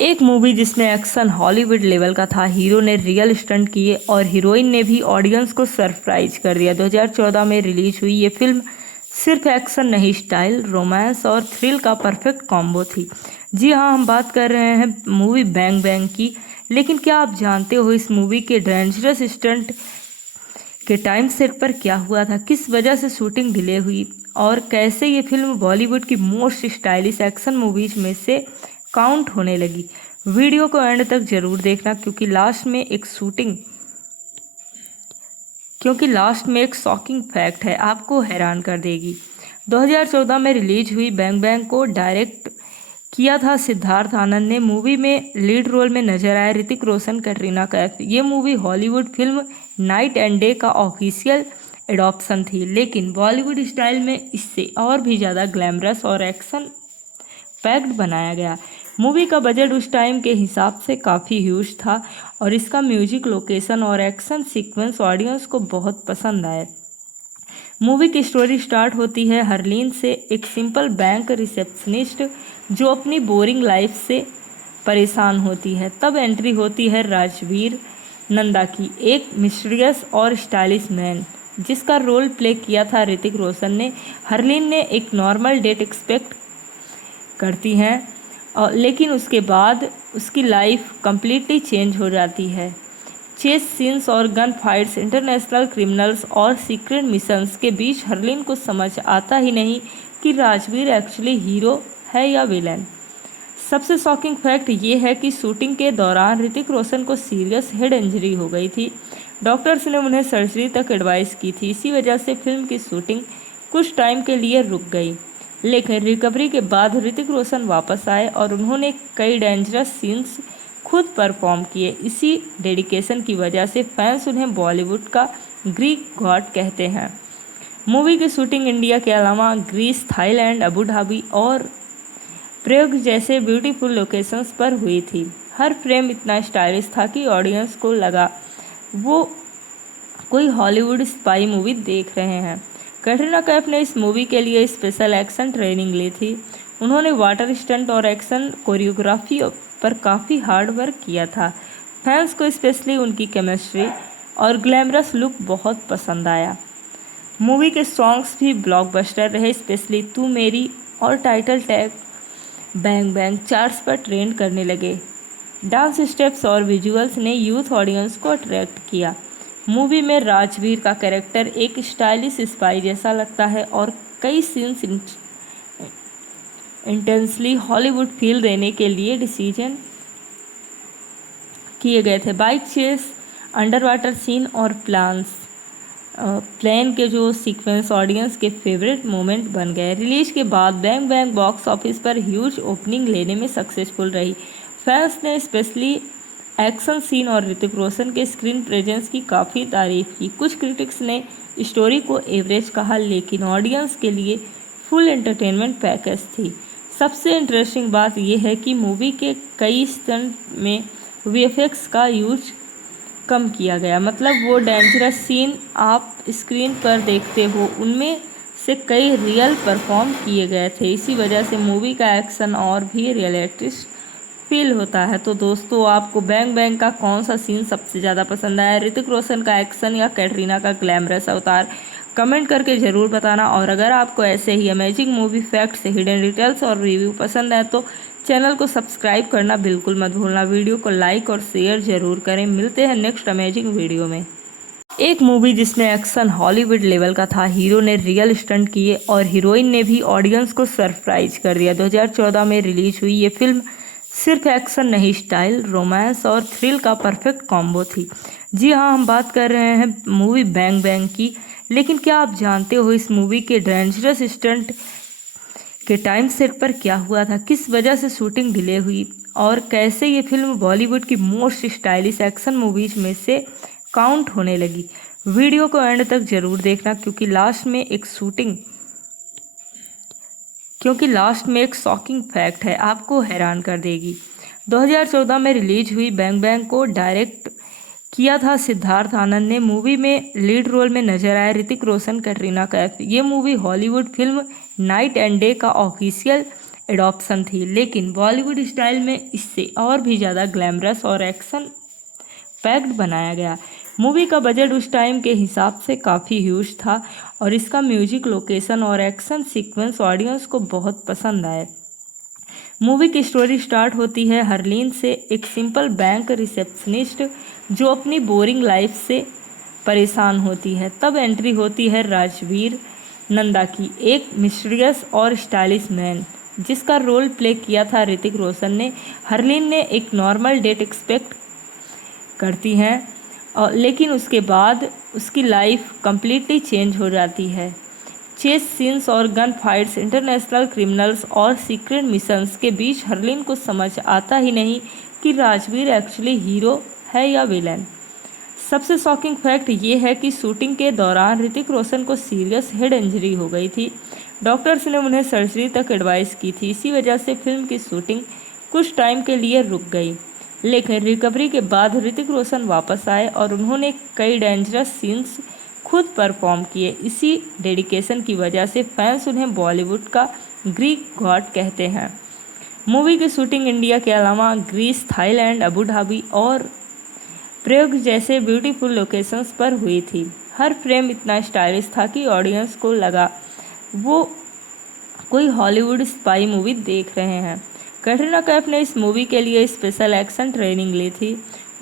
एक मूवी जिसमें action Hollywood level का था, हीरो ने रियल स्टंट किए और हीरोइन ने भी ऑडियंस को सरप्राइज कर दिया। 2014 में रिलीज हुई ये फिल्म सिर्फ एक्शन नहीं, स्टाइल, रोमांस और थ्रिल का परफेक्ट कॉम्बो थी। जी हाँ, हम बात कर रहे हैं मूवी बैंग बैंग की। लेकिन क्या आप जानते हो इस मूवी के डेंजरस स्टंट के टाइम सेट पर क्या हुआ था, किस वजह से शूटिंग डिले हुई और कैसे ये फिल्म बॉलीवुड की मोस्ट स्टाइलिश एक्शन मूवीज में से काउंट होने लगी। वीडियो को एंड तक जरूर देखना क्योंकि लास्ट में एक शॉकिंग फैक्ट है, आपको हैरान कर देगी। 2014 में रिलीज हुई बैंग बैंग को डायरेक्ट किया था सिद्धार्थ आनंद ने। मूवी में लीड रोल में नजर आए ऋतिक रोशन, कैटरीना कैफ। ये movie Hollywood film night and day का ऑफिशियल एडॉप्शन थी, लेकिन बॉलीवुड स्टाइल में इससे और भी ज़्यादा ग्लैमरस और एक्शन पैक्ड बनाया गया। मूवी का बजट उस टाइम के हिसाब से काफ़ी ह्यूज था और इसका म्यूजिक, लोकेशन और एक्शन सीक्वेंस ऑडियंस को बहुत पसंद आए। मूवी की स्टोरी स्टार्ट होती है हरलीन से, एक सिंपल बैंक रिसेप्शनिस्ट जो अपनी बोरिंग लाइफ से परेशान होती है। तब एंट्री होती है राजवीर नंदा की, एक मिस्टीरियस और स्टाइलिश मैन जिसका रोल प्ले किया था ऋतिक रोशन ने। हरलीन ने एक नॉर्मल डेट एक्सपेक्ट करती हैं और लेकिन उसके बाद उसकी लाइफ कंप्लीटली चेंज हो जाती है। चेस सीन्स और गन फाइट्स, इंटरनेशनल क्रिमिनल्स और सीक्रेट मिशंस के बीच हरलीन को समझ आता ही नहीं कि राजवीर एक्चुअली हीरो है या विलन। सबसे शॉकिंग फैक्ट ये है कि शूटिंग के दौरान ऋतिक रोशन को सीरियस हेड इंजरी हो गई थी। डॉक्टर्स ने उन्हें सर्जरी तक एडवाइस की थी। इसी वजह से फिल्म की शूटिंग कुछ टाइम के लिए रुक गई, लेकिन रिकवरी के बाद ऋतिक रोशन वापस आए और उन्होंने कई डेंजरस सीन्स खुद परफॉर्म किए। इसी डेडिकेशन की वजह से फैंस उन्हें बॉलीवुड का ग्रीक गॉड कहते हैं। मूवी की शूटिंग इंडिया के अलावा ग्रीस, थाईलैंड, अबू धाबी और प्रयोग जैसे ब्यूटीफुल लोकेशंस पर हुई थी। हर फ्रेम इतना स्टाइलिश था कि ऑडियंस को लगा वो कोई हॉलीवुड स्पाई मूवी देख रहे हैं। कैटरीना कैफ ने इस मूवी के लिए स्पेशल एक्शन ट्रेनिंग ली थी। उन्होंने वाटर स्टंट और एक्शन कोरियोग्राफी पर काफ़ी हार्ड वर्क किया था। फैंस को स्पेशली उनकी केमिस्ट्री और ग्लैमरस लुक बहुत पसंद आया। मूवी के सॉन्ग्स भी ब्लॉकबस्टर रहे, स्पेशली तू मेरी और title tag bang bang charts पर ट्रेंड करने लगे। डांस स्टेप्स और विजुअल्स ने यूथ ऑडियंस को अट्रैक्ट किया। मूवी में राजवीर का कैरेक्टर एक स्टाइलिश स्पाई जैसा लगता है और कई सीन्स इंटेंसली हॉलीवुड फील देने के लिए डिसीजन किए गए थे। Bike chase, under water scene और प्लेन के जो सीक्वेंस ऑडियंस के फेवरेट मोमेंट बन गए। रिलीज के बाद बैंग बैंग बॉक्स ऑफिस पर ह्यूज ओपनिंग लेने में सक्सेसफुल रही। फैंस ने स्पेशली एक्शन सीन और ऋतिक रोशन के स्क्रीन प्रेजेंस की काफ़ी तारीफ की। कुछ क्रिटिक्स ने स्टोरी को एवरेज कहा, लेकिन ऑडियंस के लिए फुल एंटरटेनमेंट पैकेज थी। सबसे इंटरेस्टिंग बात यह है कि मूवी के कई स्टंट में वीएफएक्स का यूज कम किया गया, मतलब वो डेंजरस सीन आप स्क्रीन पर देखते हो उनमें से कई रियल परफॉर्म किए गए थे। इसी वजह से मूवी का एक्शन और भी रियलिस्टिक फील होता है। तो दोस्तों, आपको बैंग बैंग का कौन सा सीन सबसे ज़्यादा पसंद आया, ऋतिक रोशन का एक्शन या कैटरीना का ग्लैमरस अवतार? कमेंट करके ज़रूर बताना। और अगर आपको ऐसे ही amazing movie facts, hidden details और रिव्यू पसंद है तो चैनल को सब्सक्राइब करना बिल्कुल मत भूलना। वीडियो को लाइक और शेयर ज़रूर करें। मिलते हैं नेक्स्ट अमेजिंग वीडियो में। एक मूवी जिसमें एक्शन हॉलीवुड लेवल का था, हीरो ने रियल स्टंट किए और हीरोइन ने भी ऑडियंस को सरप्राइज कर दिया। 2014 में रिलीज हुई ये फिल्म सिर्फ एक्शन नहीं, स्टाइल, रोमांस और थ्रिल का परफेक्ट कॉम्बो थी। जी हाँ, हम बात कर रहे हैं मूवी बैंग बैंग की। लेकिन क्या आप जानते हो इस मूवी के डेंजरस स्टंट के टाइम सेट पर क्या हुआ था, किस वजह से शूटिंग डिले हुई और कैसे ये फिल्म बॉलीवुड की मोस्ट स्टाइलिश एक्शन मूवीज में से काउंट होने लगी। वीडियो को एंड तक जरूर देखना क्योंकि लास्ट में एक शॉकिंग फैक्ट है, आपको हैरान कर देगी। 2014 में रिलीज हुई बैंग बैंग को डायरेक्ट किया था सिद्धार्थ आनंद ने। मूवी में लीड रोल में नजर आए ऋतिक रोशन, कैटरीना कैफ। ये movie Hollywood film night and day का ऑफिशियल एडॉप्शन थी, लेकिन बॉलीवुड स्टाइल में इससे और भी ज़्यादा ग्लैमरस और एक्शन पैक्ड बनाया गया। मूवी का बजट उस टाइम के हिसाब से काफ़ी ह्यूज था और इसका म्यूजिक, लोकेशन और एक्शन सीक्वेंस ऑडियंस को बहुत पसंद आए। मूवी की स्टोरी स्टार्ट होती है हरलीन से, एक सिंपल बैंक रिसेप्शनिस्ट जो अपनी बोरिंग लाइफ से परेशान होती है। तब एंट्री होती है राजवीर नंदा की, एक मिस्टीरियस और स्टाइलिश मैन जिसका रोल प्ले किया था ऋतिक रोशन ने। हरलीन ने एक नॉर्मल डेट एक्सपेक्ट करती हैं और लेकिन उसके बाद उसकी लाइफ कम्प्लीटली चेंज हो जाती है। चेस सीन्स और गन फाइट्स, इंटरनेशनल क्रिमिनल्स और सीक्रेट मिशंस के बीच हरलीन को समझ आता ही नहीं कि राजवीर एक्चुअली हीरो है या विलन। सबसे शॉकिंग फैक्ट ये है कि शूटिंग के दौरान ऋतिक रोशन को सीरियस हेड इंजरी हो गई थी। डॉक्टर्स ने उन्हें सर्जरी तक एडवाइस की थी। इसी वजह से फिल्म की शूटिंग कुछ टाइम के लिए रुक गई, लेकिन रिकवरी के बाद ऋतिक रोशन वापस आए और उन्होंने कई डेंजरस सीन्स खुद परफॉर्म किए। इसी डेडिकेशन की वजह से फैंस उन्हें बॉलीवुड का ग्रीक गॉड कहते हैं। मूवी की शूटिंग इंडिया के अलावा ग्रीस, थाईलैंड, अबू धाबी और प्रयोग जैसे ब्यूटीफुल लोकेशंस पर हुई थी। हर फ्रेम इतना स्टाइलिश था कि ऑडियंस को लगा वो कोई हॉलीवुड स्पाई मूवी देख रहे हैं। कैटरीना कैफ ने इस मूवी के लिए स्पेशल एक्शन ट्रेनिंग ली थी।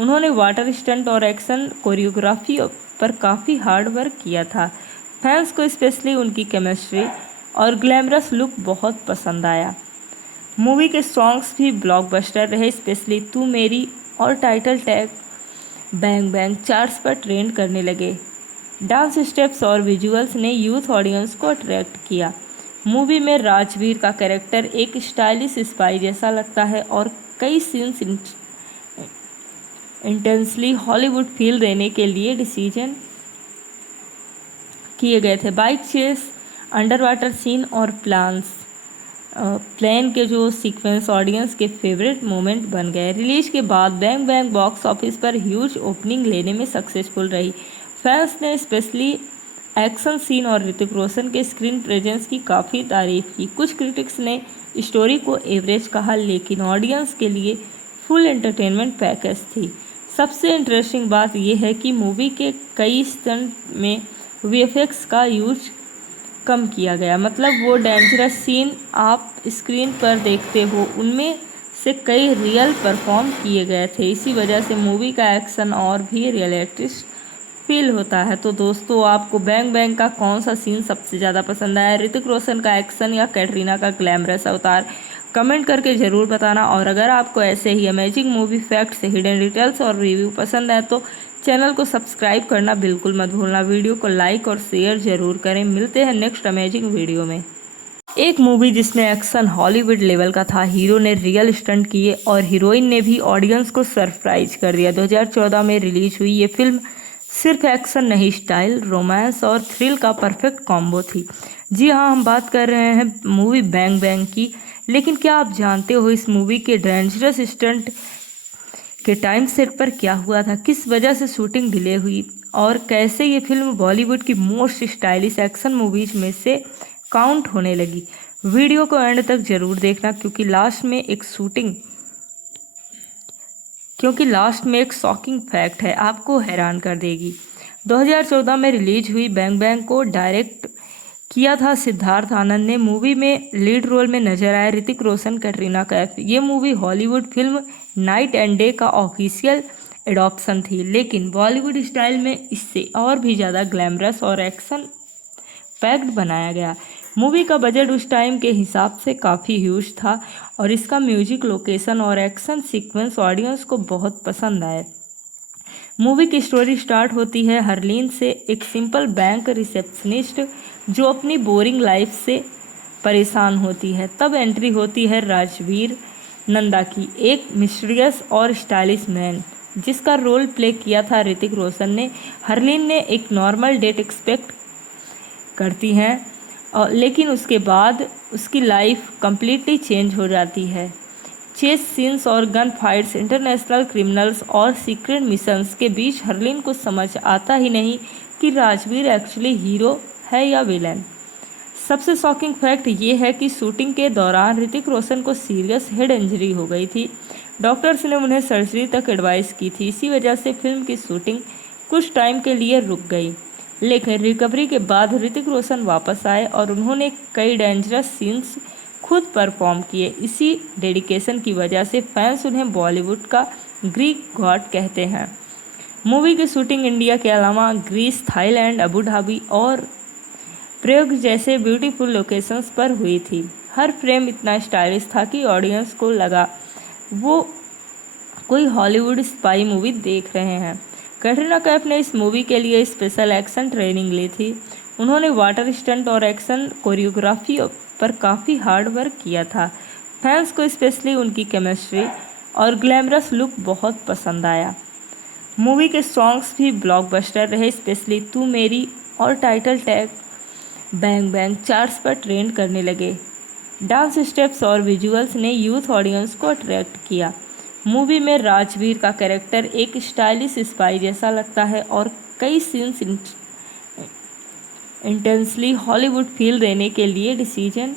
उन्होंने वाटर स्टंट और एक्शन कोरियोग्राफी पर काफ़ी हार्ड वर्क किया था। फैंस को स्पेशली उनकी केमिस्ट्री और ग्लैमरस लुक बहुत पसंद आया। मूवी के सॉन्ग्स भी ब्लॉकबस्टर रहे, स्पेशली तू मेरी और title tag bang bang charts पर ट्रेंड करने लगे। डांस स्टेप्स और विजुअल्स ने यूथ ऑडियंस को अट्रैक्ट किया। मूवी में राजवीर का कैरेक्टर एक स्टाइलिश स्पाई जैसा लगता है और कई सीन्स इंटेंसली हॉलीवुड फील देने के लिए डिसीजन किए गए थे। Bike chase, under water scene और प्लेन के जो सीक्वेंस ऑडियंस के फेवरेट मोमेंट बन गए। रिलीज के बाद बैंग बैंग बॉक्स ऑफिस पर ह्यूज ओपनिंग लेने में सक्सेसफुल रही। फैंस ने स्पेशली एक्शन सीन और ऋतिक रोशन के स्क्रीन प्रेजेंस की काफ़ी तारीफ की। कुछ क्रिटिक्स ने स्टोरी को एवरेज कहा, लेकिन ऑडियंस के लिए फुल एंटरटेनमेंट पैकेज थी। सबसे इंटरेस्टिंग बात यह है कि मूवी के कई स्टंट में वीएफएक्स का यूज कम किया गया, मतलब वो डेंजरस सीन आप स्क्रीन पर देखते हो उनमें से कई रियल परफॉर्म किए गए थे। इसी वजह से मूवी का एक्शन और भी रियलिस्टिक फील होता है। तो दोस्तों, आपको बैंग बैंग का कौन सा सीन सबसे ज़्यादा पसंद आया, ऋतिक रोशन का एक्शन या कैटरीना का ग्लैमरस अवतार? कमेंट करके ज़रूर बताना। और अगर आपको ऐसे ही amazing movie facts, hidden details और रिव्यू पसंद है तो चैनल को सब्सक्राइब करना बिल्कुल मत भूलना। वीडियो को लाइक और शेयर ज़रूर करें। मिलते हैं नेक्स्ट अमेजिंग वीडियो में। एक मूवी जिसमें एक्शन हॉलीवुड लेवल का था, हीरो ने रियल स्टंट किए और हीरोइन ने भी ऑडियंस को सरप्राइज कर दिया। 2014 में रिलीज हुई ये फिल्म सिर्फ एक्शन नहीं, स्टाइल, रोमांस और थ्रिल का परफेक्ट कॉम्बो थी। जी हाँ, हम बात कर रहे हैं मूवी बैंग बैंग की। लेकिन क्या आप जानते हो इस मूवी के डेंजरस स्टंट के टाइम सेट पर क्या हुआ था, किस वजह से शूटिंग डिले हुई और कैसे ये फिल्म बॉलीवुड की मोस्ट स्टाइलिश एक्शन मूवीज में से काउंट होने लगी? वीडियो को एंड तक जरूर देखना क्योंकि लास्ट में एक शॉकिंग फैक्ट है, आपको हैरान कर देगी। 2014 में रिलीज हुई बैंग बैंग को डायरेक्ट किया था सिद्धार्थ आनंद ने। मूवी में लीड रोल में नजर आए ऋतिक रोशन, कैटरीना कैफ। ये movie Hollywood film night and day का ऑफिशियल एडॉप्शन थी, लेकिन बॉलीवुड स्टाइल में इससे और भी ज़्यादा ग्लैमरस और एक्शन पैक्ड बनाया गया। मूवी का बजट उस टाइम के हिसाब से काफ़ी ह्यूज था और इसका म्यूजिक, लोकेशन और एक्शन सीक्वेंस ऑडियंस को बहुत पसंद आए। मूवी की स्टोरी स्टार्ट होती है हरलीन से, एक सिंपल बैंक रिसेप्शनिस्ट जो अपनी बोरिंग लाइफ से परेशान होती है। तब एंट्री होती है राजवीर नंदा की, एक मिस्टीरियस और स्टाइलिश मैन जिसका रोल प्ले किया था ऋतिक रोशन ने। हरलीन ने एक नॉर्मल डेट एक्सपेक्ट करती हैं लेकिन उसके बाद उसकी लाइफ कम्प्लीटली चेंज हो जाती है। चेस सीन्स और गन फाइट्स, इंटरनेशनल क्रिमिनल्स और सीक्रेट मिशंस के बीच हरलीन को समझ आता ही नहीं कि राजवीर एक्चुअली हीरो है या विलन। सबसे शॉकिंग फैक्ट ये है कि शूटिंग के दौरान ऋतिक रोशन को सीरियस हेड इंजरी हो गई थी। डॉक्टर्स ने उन्हें सर्जरी तक एडवाइस की थी। इसी वजह से फिल्म की शूटिंग कुछ टाइम के लिए रुक गई, लेकिन रिकवरी के बाद ऋतिक रोशन वापस आए और उन्होंने कई डेंजरस सीन्स खुद परफॉर्म किए। इसी डेडिकेशन की वजह से फैंस उन्हें बॉलीवुड का ग्रीक गॉड कहते हैं। मूवी की शूटिंग इंडिया के अलावा ग्रीस, थाईलैंड, अबू धाबी और प्रयोग जैसे ब्यूटीफुल लोकेशंस पर हुई थी। हर फ्रेम इतना स्टाइलिश था कि ऑडियंस को लगा वो कोई हॉलीवुड स्पाई मूवी देख रहे हैं। कैटरीना कैफ ने इस मूवी के लिए स्पेशल एक्शन ट्रेनिंग ली थी। उन्होंने वाटर स्टंट और एक्शन कोरियोग्राफी पर काफ़ी हार्ड वर्क किया था। फैंस को स्पेशली उनकी केमिस्ट्री और ग्लैमरस लुक बहुत पसंद आया। मूवी के सॉन्ग्स भी ब्लॉकबस्टर रहे, स्पेशली तू मेरी और title tag bang bang charts पर ट्रेंड करने लगे। डांस स्टेप्स और विजुअल्स ने यूथ ऑडियंस को अट्रैक्ट किया। मूवी में राजवीर का कैरेक्टर एक स्टाइलिश स्पाई जैसा लगता है और कई सीन्स इंटेंसली हॉलीवुड फील देने के लिए डिसीजन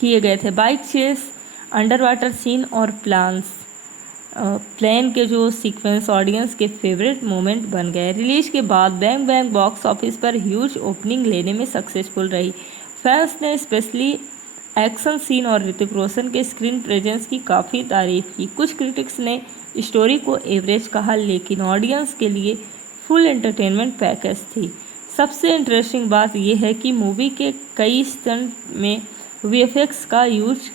किए गए थे। Bike chase, under water scene और प्लेन के जो सीक्वेंस ऑडियंस के फेवरेट मोमेंट बन गए। रिलीज के बाद बैंग बैंग बॉक्स ऑफिस पर ह्यूज ओपनिंग लेने में सक्सेसफुल रही। फैंस ने स्पेशली एक्शन सीन और ऋतिक रोशन के स्क्रीन प्रेजेंस की काफ़ी तारीफ की। कुछ क्रिटिक्स ने स्टोरी को एवरेज कहा, लेकिन ऑडियंस के लिए फुल एंटरटेनमेंट पैकेज थी। सबसे इंटरेस्टिंग बात यह है कि मूवी के कई स्टंट में वीएफएक्स का यूज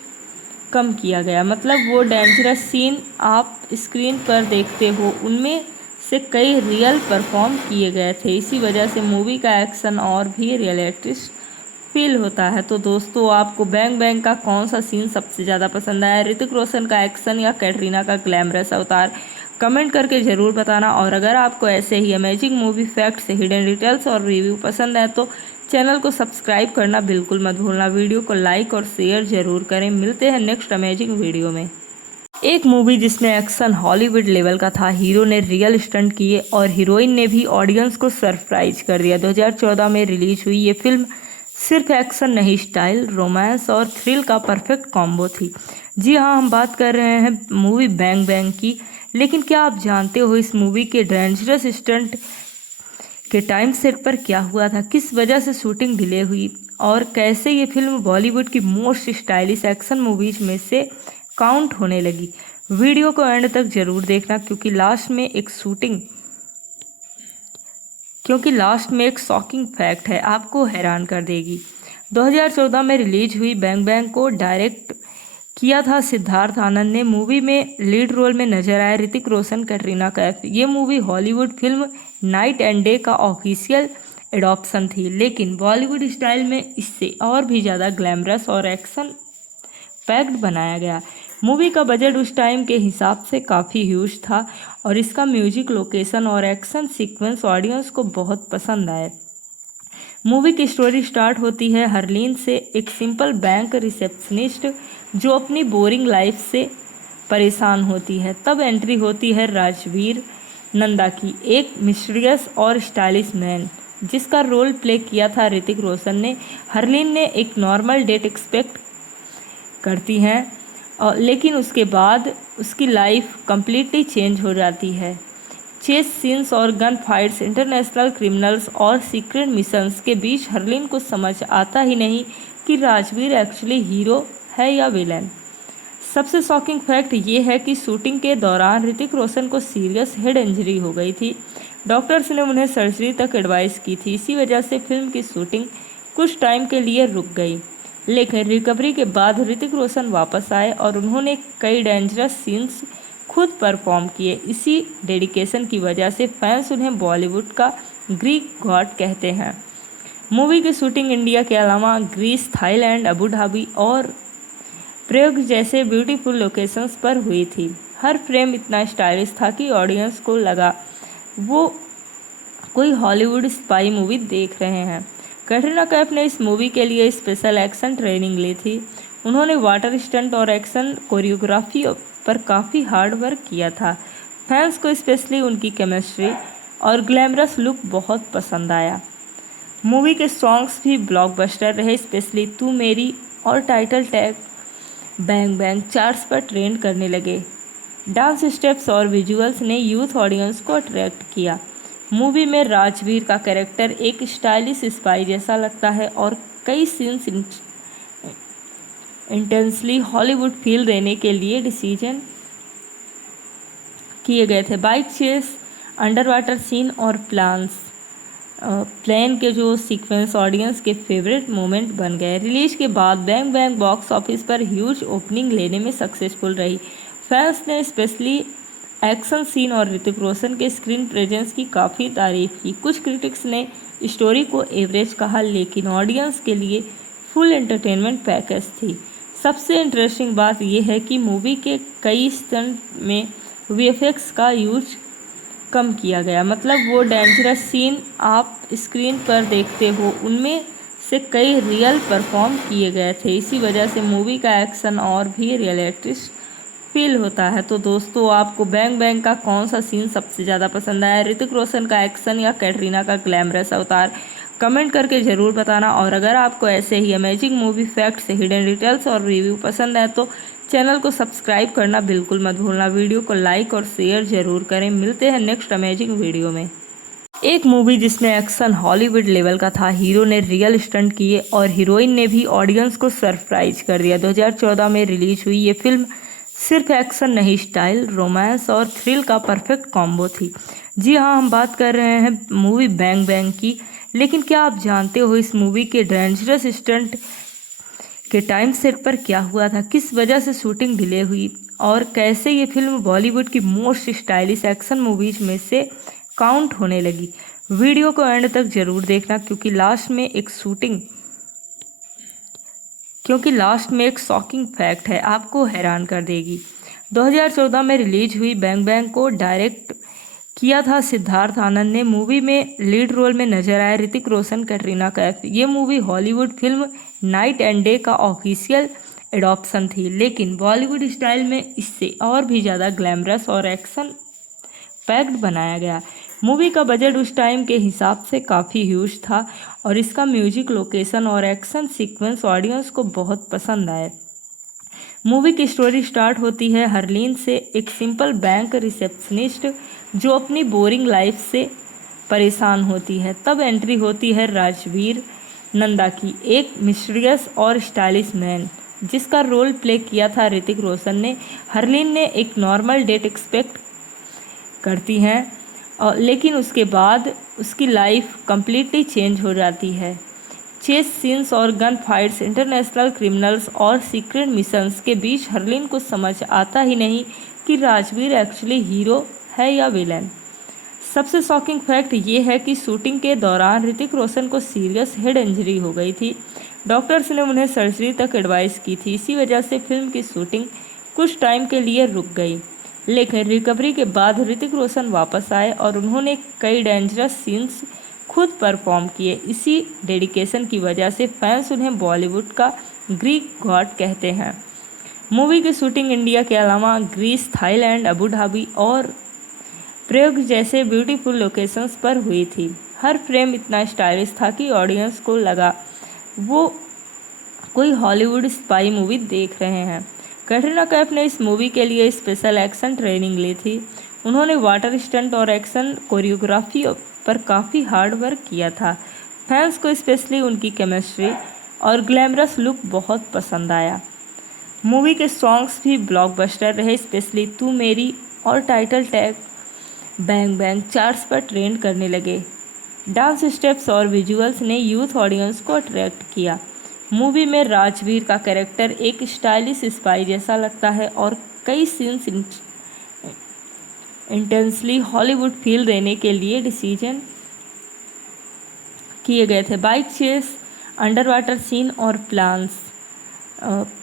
कम किया गया, मतलब वो डेंजरस सीन आप स्क्रीन पर देखते हो उनमें से कई रियल परफॉर्म किए गए थे। इसी वजह से मूवी का एक्शन और भी रियलिस्टिक फील होता है। तो दोस्तों, आपको बैंग बैंग का कौन सा सीन सबसे ज़्यादा पसंद आया, ऋतिक रोशन का एक्शन या कैटरीना का ग्लैमरस अवतार? कमेंट करके ज़रूर बताना। और अगर आपको ऐसे ही amazing movie facts, hidden details और रिव्यू पसंद है तो चैनल को सब्सक्राइब करना बिल्कुल मत भूलना। वीडियो को लाइक और शेयर ज़रूर करें। मिलते हैं नेक्स्ट अमेजिंग वीडियो में। एक मूवी जिसमें एक्शन हॉलीवुड लेवल का था, हीरो ने रियल स्टंट किए और हीरोइन ने भी ऑडियंस को सरप्राइज कर दिया। 2014 में रिलीज हुई ये फिल्म सिर्फ एक्शन नहीं, स्टाइल, रोमांस और थ्रिल का परफेक्ट कॉम्बो थी। जी हाँ, हम बात कर रहे हैं मूवी बैंग बैंग की। लेकिन क्या आप जानते हो इस मूवी के डेंजरस स्टंट के टाइम सेट पर क्या हुआ था, किस वजह से शूटिंग डिले हुई और कैसे ये फिल्म बॉलीवुड की मोस्ट स्टाइलिश एक्शन मूवीज में से काउंट होने लगी? वीडियो को एंड तक जरूर देखना, क्योंकि लास्ट में एक शॉकिंग फैक्ट है, आपको हैरान कर देगी। 2014 में रिलीज हुई बैंग बैंग को डायरेक्ट किया था सिद्धार्थ आनंद ने। मूवी में लीड रोल में नजर आए ऋतिक रोशन, कैटरीना कैफ। ये movie Hollywood film night and day का ऑफिशियल एडॉप्शन थी, लेकिन बॉलीवुड स्टाइल में इससे और भी ज़्यादा ग्लैमरस और एक्शन पैक्ड बनाया गया। मूवी का बजट उस टाइम के हिसाब से काफ़ी ह्यूज था और इसका म्यूजिक, लोकेशन और एक्शन सीक्वेंस ऑडियंस को बहुत पसंद आए। मूवी की स्टोरी स्टार्ट होती है हरलीन से, एक सिंपल बैंक रिसेप्शनिस्ट जो अपनी बोरिंग लाइफ से परेशान होती है। तब एंट्री होती है राजवीर नंदा की, एक मिस्टीरियस और स्टाइलिश मैन जिसका रोल प्ले किया था ऋतिक रोशन ने। हरलीन ने एक नॉर्मल डेट एक्सपेक्ट करती हैं लेकिन उसके बाद उसकी लाइफ कंप्लीटली चेंज हो जाती है। चेस सीन्स और गन फाइट्स, इंटरनेशनल क्रिमिनल्स और सीक्रेट मिशंस के बीच हरलीन को समझ आता ही नहीं कि राजवीर एक्चुअली हीरो है या विलन। सबसे शॉकिंग फैक्ट ये है कि शूटिंग के दौरान ऋतिक रोशन को सीरियस हेड इंजरी हो गई थी। डॉक्टर्स ने उन्हें सर्जरी तक एडवाइस की थी। इसी वजह से फिल्म की शूटिंग कुछ टाइम के लिए रुक गई, लेकिन रिकवरी के बाद ऋतिक रोशन वापस आए और उन्होंने कई डेंजरस सीन्स खुद परफॉर्म किए। इसी डेडिकेशन की वजह से फैंस उन्हें बॉलीवुड का ग्रीक गॉड कहते हैं। मूवी की शूटिंग इंडिया के अलावा ग्रीस, थाईलैंड, अबू धाबी और प्रयोग जैसे ब्यूटीफुल लोकेशंस पर हुई थी। हर फ्रेम इतना स्टाइलिश था कि ऑडियंस को लगा वो कोई हॉलीवुड स्पाई मूवी देख रहे हैं। कैटरीना कैफ ने इस मूवी के लिए स्पेशल एक्शन ट्रेनिंग ली थी। उन्होंने वाटर स्टंट और एक्शन कोरियोग्राफी पर काफ़ी हार्ड वर्क किया था। फैंस को स्पेशली उनकी केमिस्ट्री और ग्लैमरस लुक बहुत पसंद आया। मूवी के सॉन्ग्स भी ब्लॉकबस्टर रहे, स्पेशली तू मेरी और title tag bang bang charts पर ट्रेंड करने लगे। डांस स्टेप्स और विजुअल्स ने यूथ ऑडियंस को अट्रैक्ट किया। मूवी में राजवीर का कैरेक्टर एक स्टाइलिश स्पाई जैसा लगता है और कई सीन्स इंटेंसली हॉलीवुड फील देने के लिए डिसीजन किए गए थे। Bike chase, under water scene और प्लेन के जो सीक्वेंस ऑडियंस के फेवरेट मोमेंट बन गए। रिलीज के बाद बैंग बैंग बॉक्स ऑफिस पर ह्यूज ओपनिंग लेने में सक्सेसफुल रही। फैंस ने स्पेशली एक्शन सीन और ऋतिक रोशन के स्क्रीन प्रेजेंस की काफ़ी तारीफ की। कुछ क्रिटिक्स ने स्टोरी को एवरेज कहा, लेकिन ऑडियंस के लिए फुल एंटरटेनमेंट पैकेज थी। सबसे इंटरेस्टिंग बात यह है कि मूवी के कई स्टंट में वीएफएक्स का यूज कम किया गया, मतलब वो डेंजरस सीन आप स्क्रीन पर देखते हो उनमें से कई रियल परफॉर्म किए गए थे। इसी वजह से मूवी का एक्शन और भी रियलिस्टिक फील होता है। तो दोस्तों, आपको बैंग बैंग का कौन सा सीन सबसे ज़्यादा पसंद आया, ऋतिक रोशन का एक्शन या कैटरीना का ग्लैमरस अवतार? कमेंट करके ज़रूर बताना। और अगर आपको ऐसे ही amazing movie facts, hidden details और रिव्यू पसंद है तो चैनल को सब्सक्राइब करना बिल्कुल मत भूलना। वीडियो को लाइक और शेयर ज़रूर करें। मिलते हैं नेक्स्ट अमेजिंग वीडियो में। एक मूवी जिसमें एक्शन हॉलीवुड लेवल का था, हीरो ने रियल स्टंट किए और हीरोइन ने भी ऑडियंस को सरप्राइज कर दिया। 2014 में रिलीज हुई ये फिल्म सिर्फ एक्शन नहीं, स्टाइल, रोमांस और थ्रिल का परफेक्ट कॉम्बो थी। जी हाँ, हम बात कर रहे हैं मूवी बैंग बैंग की। लेकिन क्या आप जानते हो इस मूवी के डेंजरस स्टंट के टाइम सेट पर क्या हुआ था, किस वजह से शूटिंग डिले हुई और कैसे ये फिल्म बॉलीवुड की मोस्ट स्टाइलिश एक्शन मूवीज में से काउंट होने लगी? वीडियो को एंड तक जरूर देखना, क्योंकि लास्ट में एक शॉकिंग फैक्ट है, आपको हैरान कर देगी। 2014 में रिलीज हुई बैंग बैंग को डायरेक्ट किया था सिद्धार्थ आनंद ने। मूवी में लीड रोल में नजर आए ऋतिक रोशन, कैटरीना कैफ। ये movie Hollywood film night and day का ऑफिशियल एडॉप्शन थी, लेकिन बॉलीवुड स्टाइल में इससे और भी ज़्यादा ग्लैमरस और एक्शन पैक्ड बनाया गया। मूवी का बजट उस टाइम के हिसाब से काफ़ी ह्यूज था और इसका म्यूजिक, लोकेशन और एक्शन सीक्वेंस ऑडियंस को बहुत पसंद आए। मूवी की स्टोरी स्टार्ट होती है हरलीन से, एक सिंपल बैंक रिसेप्शनिस्ट जो अपनी बोरिंग लाइफ से परेशान होती है। तब एंट्री होती है राजवीर नंदा की, एक मिस्टीरियस और स्टाइलिश मैन जिसका रोल प्ले किया था ऋतिक रोशन ने। हरलीन ने एक नॉर्मल डेट एक्सपेक्ट करती हैं लेकिन उसके बाद उसकी लाइफ कंप्लीटली चेंज हो जाती है। चेस सीन्स और गन फाइट्स, इंटरनेशनल क्रिमिनल्स और सीक्रेट मिशंस के बीच हरलीन को समझ आता ही नहीं कि राजवीर एक्चुअली हीरो है या विलन। सबसे शॉकिंग फैक्ट ये है कि शूटिंग के दौरान ऋतिक रोशन को सीरियस हेड इंजरी हो गई थी। डॉक्टर्स ने उन्हें सर्जरी तक एडवाइस की थी। इसी वजह से फिल्म की शूटिंग कुछ टाइम के लिए रुक गई, लेकिन रिकवरी के बाद ऋतिक रोशन वापस आए और उन्होंने कई डेंजरस सीन्स खुद परफॉर्म किए। इसी डेडिकेशन की वजह से फैंस उन्हें बॉलीवुड का ग्रीक गॉड कहते हैं। मूवी की शूटिंग इंडिया के अलावा ग्रीस, थाईलैंड, अबू धाबी और प्रयोग जैसे ब्यूटीफुल लोकेशंस पर हुई थी। हर फ्रेम इतना स्टाइलिश था कि ऑडियंस को लगा वो कोई हॉलीवुड स्पाई मूवी देख रहे हैं। कैटरीना कैफ ने इस मूवी के लिए स्पेशल एक्शन ट्रेनिंग ली थी। उन्होंने वाटर स्टंट और एक्शन कोरियोग्राफी पर काफ़ी हार्ड वर्क किया था। फैंस को स्पेशली उनकी केमिस्ट्री और ग्लैमरस लुक बहुत पसंद आया। मूवी के सॉन्ग्स भी ब्लॉकबस्टर रहे, स्पेशली तू मेरी और title tag bang bang charts पर ट्रेंड करने लगे। डांस स्टेप्स और विजुअल्स ने यूथ ऑडियंस को अट्रैक्ट किया। मूवी में राजवीर का कैरेक्टर एक स्टाइलिश स्पाई जैसा लगता है और कई सीन्स इंटेंसली हॉलीवुड फील देने के लिए डिसीजन किए गए थे। Bike chase, under water scene और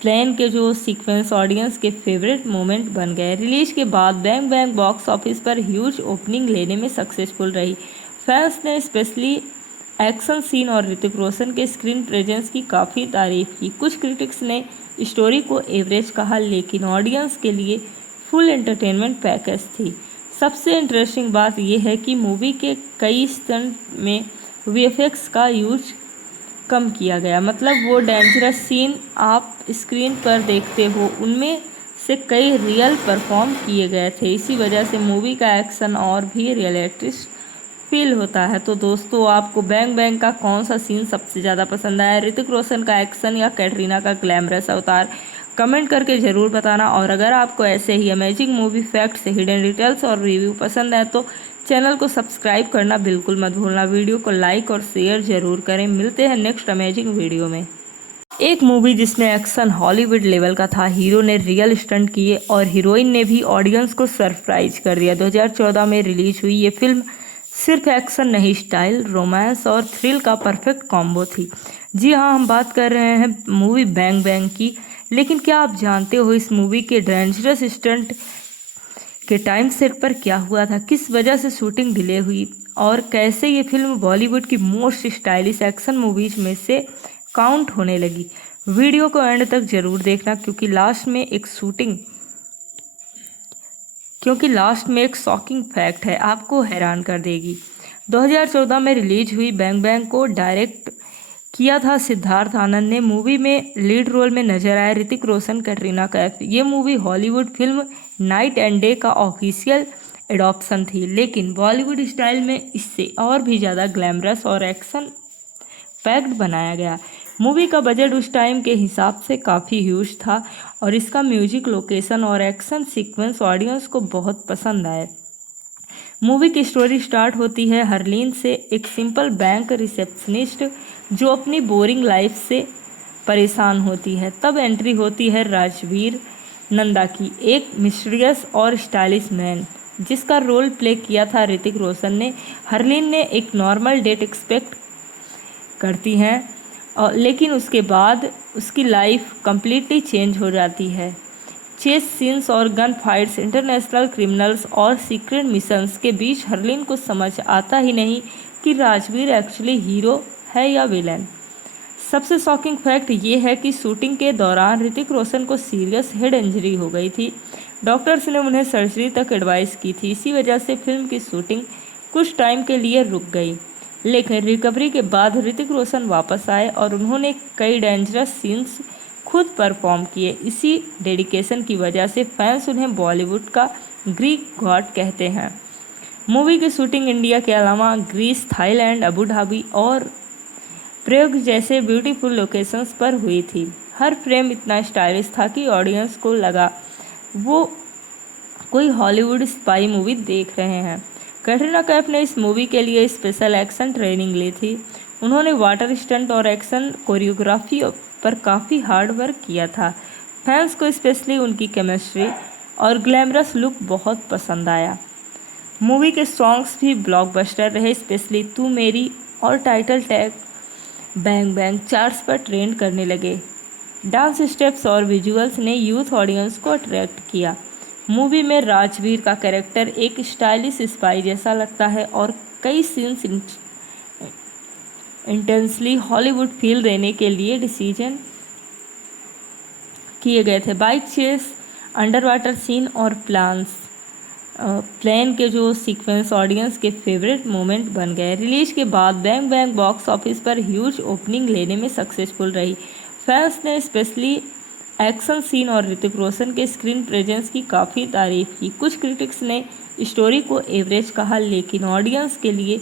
प्लेन के जो सीक्वेंस ऑडियंस के फेवरेट मोमेंट बन गए। रिलीज के बाद बैंग बैंग बॉक्स ऑफिस पर ह्यूज ओपनिंग लेने में सक्सेसफुल रही। फैंस ने स्पेशली एक्शन सीन और ऋतिक रोशन के स्क्रीन प्रेजेंस की काफ़ी तारीफ की। कुछ क्रिटिक्स ने स्टोरी को एवरेज कहा, लेकिन ऑडियंस के लिए फुल एंटरटेनमेंट पैकेज थी। सबसे इंटरेस्टिंग बात यह है कि मूवी के कई स्टंट में वीएफएक्स का यूज कम किया गया, मतलब वो डेंजरस सीन आप स्क्रीन पर देखते हो उनमें से कई रियल परफॉर्म किए गए थे। इसी वजह से मूवी का एक्शन और भी रियलिस्टिक फील होता है। तो दोस्तों, आपको बैंग बैंग का कौन सा सीन सबसे ज़्यादा पसंद आया, ऋतिक रोशन का एक्शन या कैटरीना का ग्लैमरस अवतार? कमेंट करके ज़रूर बताना। और अगर आपको ऐसे ही amazing movie facts, hidden details और रिव्यू पसंद है तो चैनल को सब्सक्राइब करना बिल्कुल मत भूलना। वीडियो को लाइक और शेयर ज़रूर करें। मिलते हैं नेक्स्ट अमेजिंग वीडियो में। एक मूवी जिसमें एक्शन हॉलीवुड लेवल का था, हीरो ने रियल स्टंट किए और हीरोइन ने भी ऑडियंस को सरप्राइज कर दिया। 2014 में रिलीज हुई ये फिल्म सिर्फ एक्शन नहीं, स्टाइल, रोमांस और थ्रिल का परफेक्ट कॉम्बो थी। जी हाँ, हम बात कर रहे हैं मूवी बैंग बैंग की। लेकिन क्या आप जानते हो इस मूवी के डेंजरस स्टंट के टाइम सेट पर क्या हुआ था, किस वजह से शूटिंग डिले हुई और कैसे ये फिल्म बॉलीवुड की मोस्ट स्टाइलिश एक्शन मूवीज में से काउंट होने लगी? वीडियो को एंड तक जरूर देखना क्योंकि लास्ट में एक शॉकिंग फैक्ट है, आपको हैरान कर देगी। 2014 में रिलीज हुई बैंग बैंग को डायरेक्ट किया था सिद्धार्थ आनंद ने। मूवी में लीड रोल में नजर आए ऋतिक रोशन, कैटरीना कैफ। ये movie Hollywood film night and day का ऑफिशियल एडॉप्शन थी, लेकिन बॉलीवुड स्टाइल में इससे और भी ज़्यादा ग्लैमरस और एक्शन पैक्ड बनाया गया। मूवी का बजट उस टाइम के हिसाब से काफ़ी ह्यूज था और इसका म्यूजिक, लोकेशन और एक्शन सीक्वेंस ऑडियंस को बहुत पसंद आए। मूवी की स्टोरी स्टार्ट होती है हरलीन से, एक सिंपल बैंक रिसेप्शनिस्ट जो अपनी बोरिंग लाइफ से परेशान होती है। तब एंट्री होती है राजवीर नंदा की, एक मिस्टीरियस और स्टाइलिश मैन जिसका रोल प्ले किया था ऋतिक रोशन ने। हरलीन ने एक नॉर्मल डेट एक्सपेक्ट करती हैं लेकिन उसके बाद उसकी लाइफ कंप्लीटली चेंज हो जाती है। चेस सीन्स और गन फाइट्स, इंटरनेशनल क्रिमिनल्स और सीक्रेट मिशंस के बीच हरलीन को समझ आता ही नहीं कि राजवीर एक्चुअली हीरो है या विलन। सबसे शॉकिंग फैक्ट ये है कि शूटिंग के दौरान ऋतिक रोशन को सीरियस हेड इंजरी हो गई थी। डॉक्टर्स ने उन्हें सर्जरी तक एडवाइस की थी। इसी वजह से फिल्म की शूटिंग कुछ टाइम के लिए रुक गई, लेकिन रिकवरी के बाद ऋतिक रोशन वापस आए और उन्होंने कई डेंजरस सीन्स खुद परफॉर्म किए। इसी डेडिकेशन की वजह से फैंस उन्हें बॉलीवुड का ग्रीक गॉड कहते हैं। मूवी की शूटिंग इंडिया के अलावा ग्रीस, थाईलैंड, अबू धाबी और प्रयोग जैसे ब्यूटीफुल लोकेशंस पर हुई थी। हर फ्रेम इतना स्टाइलिश था कि ऑडियंस को लगा वो कोई हॉलीवुड स्पाई मूवी देख रहे हैं। कैटरीना कैफ ने इस मूवी के लिए स्पेशल एक्शन ट्रेनिंग ली थी। उन्होंने वाटर स्टंट और एक्शन कोरियोग्राफी पर काफ़ी हार्ड वर्क किया था। फैंस को स्पेशली उनकी केमिस्ट्री और ग्लैमरस लुक बहुत पसंद आया। मूवी के सॉन्ग्स भी ब्लॉकबस्टर रहे, स्पेशली तू मेरी और title tag bang bang charts पर ट्रेंड करने लगे। डांस स्टेप्स और विजुअल्स ने यूथ ऑडियंस को अट्रैक्ट किया। मूवी में राजवीर का कैरेक्टर एक स्टाइलिश स्पाई जैसा लगता है और कई सीन्स इंटेंसली हॉलीवुड फील देने के लिए डिसीजन किए गए थे। Bike chase, under water scene और प्लेन के जो सीक्वेंस ऑडियंस के फेवरेट मोमेंट बन गए। रिलीज के बाद बैंग बैंग बॉक्स ऑफिस पर ह्यूज ओपनिंग लेने में सक्सेसफुल रही। फैंस ने स्पेशली एक्शन सीन और ऋतिक रोशन के स्क्रीन प्रेजेंस की काफ़ी तारीफ की। कुछ क्रिटिक्स ने स्टोरी को एवरेज कहा, लेकिन ऑडियंस के लिए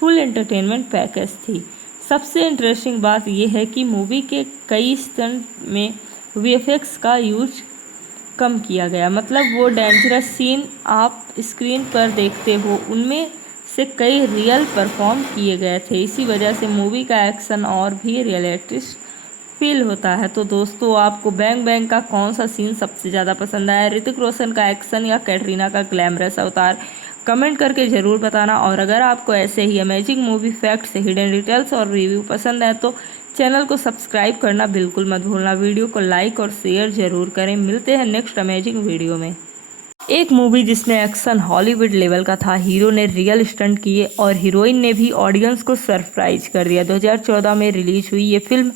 फुल एंटरटेनमेंट पैकेज थी। सबसे इंटरेस्टिंग बात यह है कि मूवी के कई स्टंट में वीएफएक्स का यूज कम किया गया, मतलब वो डेंजरस सीन आप स्क्रीन पर देखते हो उनमें से कई रियल परफॉर्म किए गए थे। इसी वजह से मूवी का एक्शन और भी रियलिस्टिक फील होता है। तो दोस्तों, आपको बैंग बैंग का कौन सा सीन सबसे ज़्यादा पसंद आया, ऋतिक रोशन का एक्शन या कैटरीना का ग्लैमरस अवतार? कमेंट करके ज़रूर बताना। और अगर आपको ऐसे ही amazing movie facts, hidden details और रिव्यू पसंद है तो चैनल को सब्सक्राइब करना बिल्कुल मत भूलना। वीडियो को लाइक और शेयर ज़रूर करें। मिलते हैं नेक्स्ट अमेजिंग वीडियो में। एक मूवी जिसमें एक्शन हॉलीवुड लेवल का था, हीरो ने रियल स्टंट किए और हीरोइन ने भी ऑडियंस को सरप्राइज कर दिया। 2014 में रिलीज हुई ये फिल्म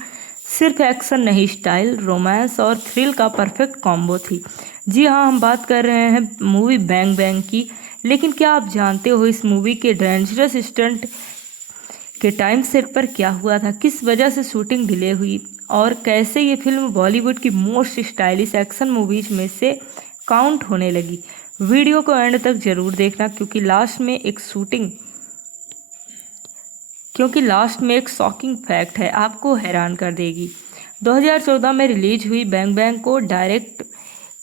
सिर्फ एक्शन नहीं, स्टाइल, रोमांस और थ्रिल का परफेक्ट कॉम्बो थी। जी हाँ, हम बात कर रहे हैं मूवी बैंग बैंग की। लेकिन क्या आप जानते हो इस मूवी के डेंजरस स्टंट के टाइम सेट पर क्या हुआ था, किस वजह से शूटिंग डिले हुई और कैसे ये फिल्म बॉलीवुड की मोस्ट स्टाइलिश एक्शन मूवीज में से काउंट होने लगी। वीडियो को एंड तक जरूर देखना क्योंकि लास्ट में एक शॉकिंग फैक्ट है, आपको हैरान कर देगी। 2014 में रिलीज हुई बैंग बैंग को डायरेक्ट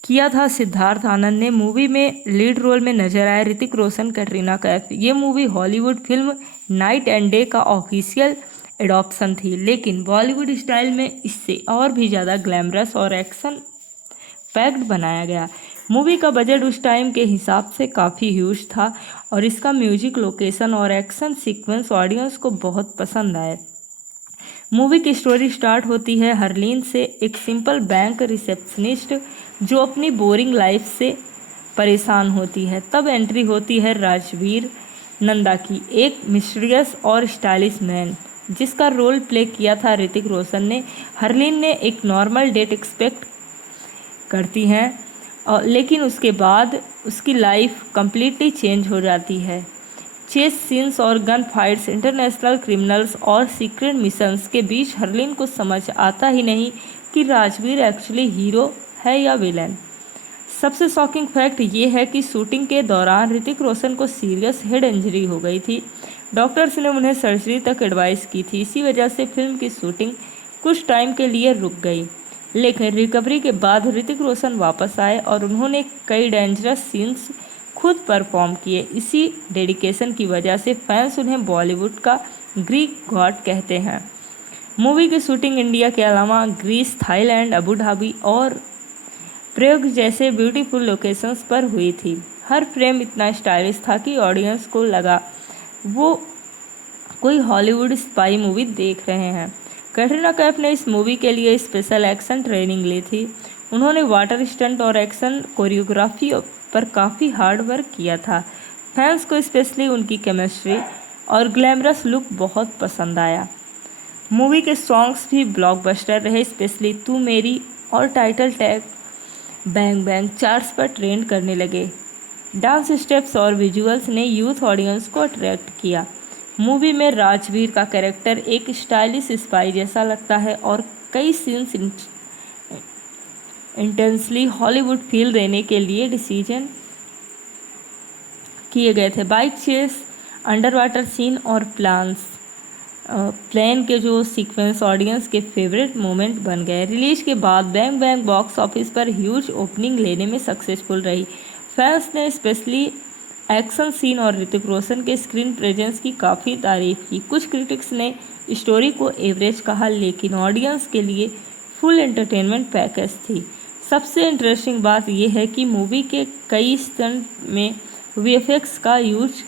किया था सिद्धार्थ आनंद ने। मूवी में लीड रोल में नजर आए ऋतिक रोशन, कैटरीना कैफ। ये movie Hollywood film night and day का ऑफिशियल एडॉप्शन थी, लेकिन बॉलीवुड स्टाइल में इससे और भी ज़्यादा ग्लैमरस और एक्शन पैक्ड बनाया गया। मूवी का बजट उस टाइम के हिसाब से काफ़ी ह्यूज था और इसका म्यूजिक, लोकेशन और एक्शन सीक्वेंस ऑडियंस को बहुत पसंद आए। मूवी की स्टोरी स्टार्ट होती है हरलीन से, एक सिंपल बैंक रिसेप्शनिस्ट जो अपनी बोरिंग लाइफ से परेशान होती है। तब एंट्री होती है राजवीर नंदा की, एक मिस्टीरियस और स्टाइलिश मैन जिसका रोल प्ले किया था ऋतिक रोशन ने। हरलीन ने एक नॉर्मल डेट एक्सपेक्ट करती हैं लेकिन उसके बाद उसकी लाइफ कंप्लीटली चेंज हो जाती है। चेस सीन्स और गन फाइट्स, इंटरनेशनल क्रिमिनल्स और सीक्रेट मिशंस के बीच हरलीन को समझ आता ही नहीं कि राजवीर एक्चुअली हीरो है या विलन। सबसे शॉकिंग फैक्ट ये है कि शूटिंग के दौरान ऋतिक रोशन को सीरियस हेड इंजरी हो गई थी। डॉक्टर्स ने उन्हें सर्जरी तक एडवाइस की थी। इसी वजह से फिल्म की शूटिंग कुछ टाइम के लिए रुक गई, लेकिन रिकवरी के बाद ऋतिक रोशन वापस आए और उन्होंने कई डेंजरस सीन्स खुद परफॉर्म किए। इसी डेडिकेशन की वजह से फैंस उन्हें बॉलीवुड का ग्रीक गॉड कहते हैं। मूवी की शूटिंग इंडिया के अलावा ग्रीस, थाईलैंड, अबू धाबी और प्रयोग जैसे ब्यूटीफुल लोकेशंस पर हुई थी। हर फ्रेम इतना स्टाइलिश था कि ऑडियंस को लगा वो कोई हॉलीवुड स्पाई मूवी देख रहे हैं। कैटरीना कैफ ने इस मूवी के लिए स्पेशल एक्शन ट्रेनिंग ली थी। उन्होंने वाटर स्टंट और एक्शन कोरियोग्राफी पर काफ़ी हार्ड वर्क किया था। फैंस को स्पेशली उनकी केमिस्ट्री और ग्लैमरस लुक बहुत पसंद आया। मूवी के सॉन्ग्स भी ब्लॉकबस्टर रहे, स्पेशली तू मेरी और title tag bang bang charts पर ट्रेंड करने लगे। डांस स्टेप्स और विजुअल्स ने यूथ ऑडियंस को अट्रैक्ट किया। मूवी में राजवीर का कैरेक्टर एक स्टाइलिश स्पाई जैसा लगता है और कई सीन्स इंटेंसली हॉलीवुड फील देने के लिए डिसीजन किए गए थे। Bike chase, under water scene और प्लेन के जो सीक्वेंस ऑडियंस के फेवरेट मोमेंट बन गए। रिलीज के बाद बैंग बैंग बॉक्स ऑफिस पर ह्यूज ओपनिंग लेने में सक्सेसफुल रही। फैंस ने स्पेशली एक्शन सीन और ऋतिक रोशन के स्क्रीन प्रेजेंस की काफ़ी तारीफ की। कुछ क्रिटिक्स ने स्टोरी को एवरेज कहा, लेकिन ऑडियंस के लिए फुल एंटरटेनमेंट पैकेज थी। सबसे इंटरेस्टिंग बात यह है कि मूवी के कई स्टंट में वीएफएक्स का यूज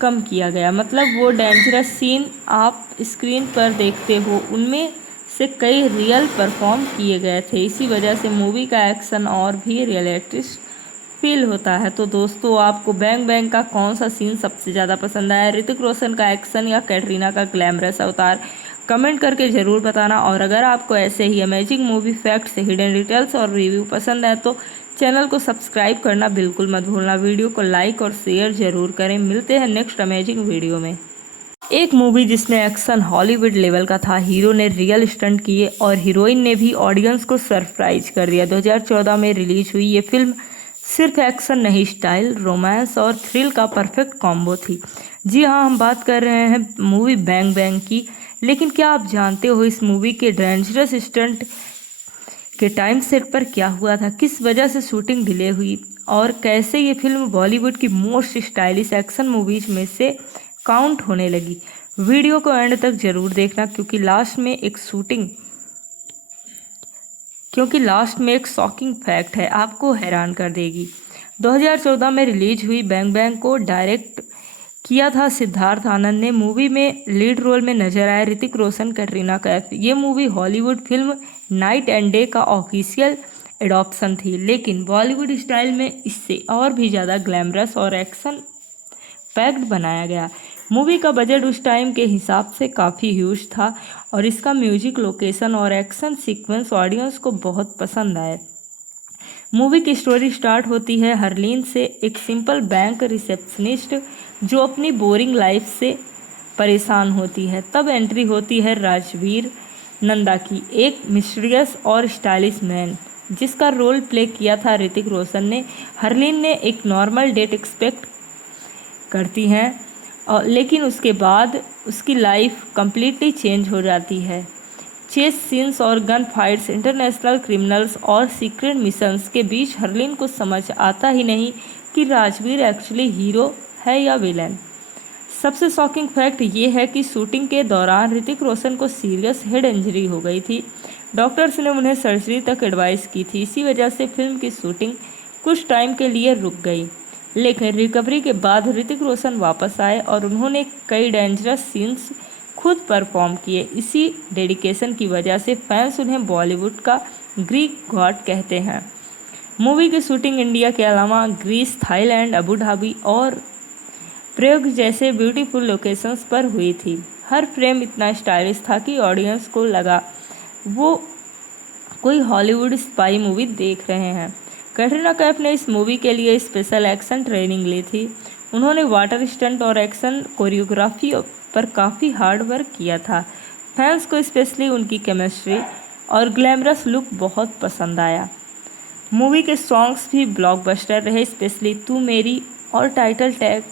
कम किया गया, मतलब वो डेंजरस सीन आप स्क्रीन पर देखते हो उनमें से कई रियल परफॉर्म किए गए थे। इसी वजह से मूवी का एक्शन और भी रियलिस्टिक फील होता है। तो दोस्तों, आपको बैंग बैंग का कौन सा सीन सबसे ज़्यादा पसंद आया, ऋतिक रोशन का एक्शन या कैटरीना का ग्लैमरस अवतार? कमेंट करके ज़रूर बताना। और अगर आपको ऐसे ही amazing movie facts, hidden details और रिव्यू पसंद है तो चैनल को सब्सक्राइब करना बिल्कुल मत भूलना। वीडियो को लाइक और शेयर ज़रूर करें। मिलते हैं नेक्स्ट अमेजिंग वीडियो में। एक मूवी जिसमें एक्शन हॉलीवुड लेवल का था, हीरो ने रियल स्टंट किए और हीरोइन ने भी ऑडियंस को सरप्राइज कर दिया। 2014 में रिलीज हुई ये फिल्म सिर्फ एक्शन नहीं, स्टाइल, रोमांस और थ्रिल का परफेक्ट कॉम्बो थी। जी हाँ, हम बात कर रहे हैं मूवी बैंग बैंग की। लेकिन क्या आप जानते हो इस मूवी के डेंजरस स्टंट के टाइम सेट पर क्या हुआ था, किस वजह से शूटिंग डिले हुई और कैसे ये फिल्म बॉलीवुड की मोस्ट स्टाइलिश एक्शन मूवीज में से काउंट होने लगी? वीडियो को एंड तक जरूर देखना क्योंकि लास्ट में एक शॉकिंग फैक्ट है, आपको हैरान कर देगी। 2014 में रिलीज हुई बैंग बैंग को डायरेक्ट किया था सिद्धार्थ आनंद ने। मूवी में लीड रोल में नजर आए ऋतिक रोशन, कैटरीना कैफ। ये movie Hollywood film night and day का ऑफिशियल एडॉप्शन थी, लेकिन बॉलीवुड स्टाइल में इससे और भी ज़्यादा ग्लैमरस और एक्शन पैक्ड बनाया गया। मूवी का बजट उस टाइम के हिसाब से काफ़ी ह्यूज था और इसका म्यूजिक, लोकेशन और एक्शन सीक्वेंस ऑडियंस को बहुत पसंद आए। मूवी की स्टोरी स्टार्ट होती है हरलीन से, एक सिंपल बैंक रिसेप्शनिस्ट जो अपनी बोरिंग लाइफ से परेशान होती है। तब एंट्री होती है राजवीर नंदा की, एक मिस्टीरियस और स्टाइलिश मैन जिसका रोल प्ले किया था ऋतिक रोशन ने। हरलीन ने एक नॉर्मल डेट एक्सपेक्ट करती हैं और लेकिन उसके बाद उसकी लाइफ कम्प्लीटली चेंज हो जाती है। चेस सीन्स और गन फाइट्स, इंटरनेशनल क्रिमिनल्स और सीक्रेट मिशंस के बीच हरलीन को समझ आता ही नहीं कि राजवीर एक्चुअली हीरो है या विलन। सबसे शॉकिंग फैक्ट ये है कि शूटिंग के दौरान ऋतिक रोशन को सीरियस हेड इंजरी हो गई थी। डॉक्टर्स ने उन्हें सर्जरी तक एडवाइस की थी। इसी वजह से फिल्म की शूटिंग कुछ टाइम के लिए रुक गई, लेकिन रिकवरी के बाद ऋतिक रोशन वापस आए और उन्होंने कई डेंजरस सीन्स खुद परफॉर्म किए। इसी डेडिकेशन की वजह से फैंस उन्हें बॉलीवुड का ग्रीक गॉड कहते हैं। मूवी की शूटिंग इंडिया के अलावा ग्रीस, थाईलैंड, अबू धाबी और प्रयोग जैसे ब्यूटीफुल लोकेशंस पर हुई थी। हर फ्रेम इतना स्टाइलिश था कि ऑडियंस को लगा वो कोई हॉलीवुड स्पाई मूवी देख रहे हैं। कैटरीना कैफ ने इस मूवी के लिए स्पेशल एक्शन ट्रेनिंग ली थी। उन्होंने वाटर स्टंट और एक्शन कोरियोग्राफी पर काफ़ी हार्ड वर्क किया था। फैंस को स्पेशली उनकी केमिस्ट्री और ग्लैमरस लुक बहुत पसंद आया। मूवी के सॉन्ग्स भी ब्लॉकबस्टर रहे, स्पेशली तू मेरी और title tag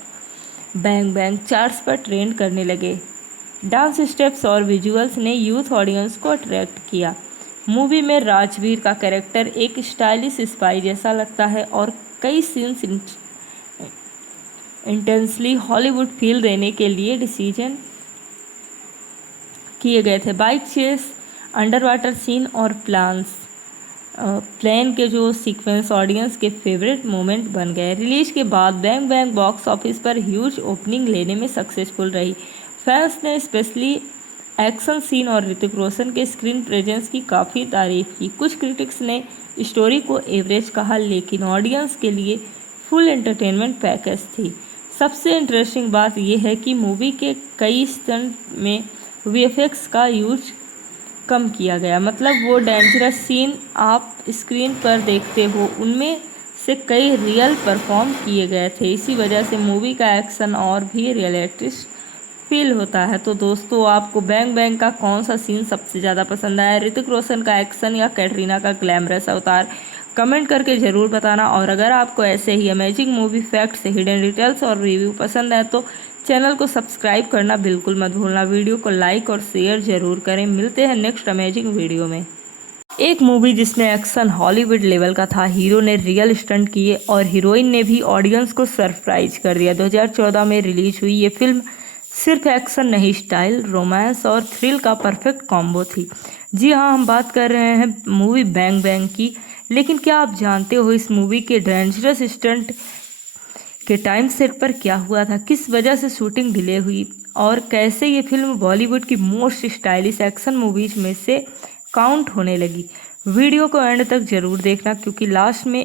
bang bang charts पर ट्रेंड करने लगे। डांस स्टेप्स और विजुअल्स ने यूथ ऑडियंस को अट्रैक्ट किया। मूवी में राजवीर का कैरेक्टर एक स्टाइलिश स्पाई जैसा लगता है और कई सीन्स इंटेंसली हॉलीवुड फील देने के लिए डिसीजन किए गए थे। Bike chase, under water scene और प्लेन के जो सीक्वेंस ऑडियंस के फेवरेट मोमेंट बन गए। रिलीज के बाद बैंग बैंग बॉक्स ऑफिस पर ह्यूज ओपनिंग लेने में सक्सेसफुल रही। फैंस ने स्पेशली एक्शन सीन और ऋतिक रोशन के स्क्रीन प्रेजेंस की काफ़ी तारीफ की। कुछ क्रिटिक्स ने स्टोरी को एवरेज कहा, लेकिन ऑडियंस के लिए फुल एंटरटेनमेंट पैकेज थी। सबसे इंटरेस्टिंग बात यह है कि मूवी के कई स्टंट में वीएफएक्स का यूज कम किया गया, मतलब वो डेंजरस सीन आप स्क्रीन पर देखते हो उनमें से कई रियल परफॉर्म किए गए थे। इसी वजह से मूवी का एक्शन और भी रियलिस्टिक फील होता है। तो दोस्तों, आपको बैंग बैंग का कौन सा सीन सबसे ज़्यादा पसंद आया, ऋतिक रोशन का एक्शन या कैटरीना का ग्लैमरस अवतार? कमेंट करके ज़रूर बताना। और अगर आपको ऐसे ही amazing movie facts, hidden details और रिव्यू पसंद है तो चैनल को सब्सक्राइब करना बिल्कुल मत भूलना। वीडियो को लाइक और शेयर ज़रूर करें। मिलते हैं नेक्स्ट अमेजिंग वीडियो में। एक मूवी जिसमें एक्शन हॉलीवुड लेवल का था, हीरो ने रियल स्टंट किए और हीरोइन ने भी ऑडियंस को सरप्राइज कर दिया। 2014 में रिलीज हुई ये फिल्म सिर्फ एक्शन नहीं, स्टाइल, रोमांस और थ्रिल का परफेक्ट कॉम्बो थी। जी हाँ, हम बात कर रहे हैं मूवी बैंग बैंग की। लेकिन क्या आप जानते हो इस मूवी के डेंजरस स्टंट के टाइम सेट पर क्या हुआ था, किस वजह से शूटिंग डिले हुई और कैसे ये फिल्म बॉलीवुड की मोस्ट स्टाइलिश एक्शन मूवीज में से काउंट होने लगी? वीडियो को एंड तक जरूर देखना क्योंकि लास्ट में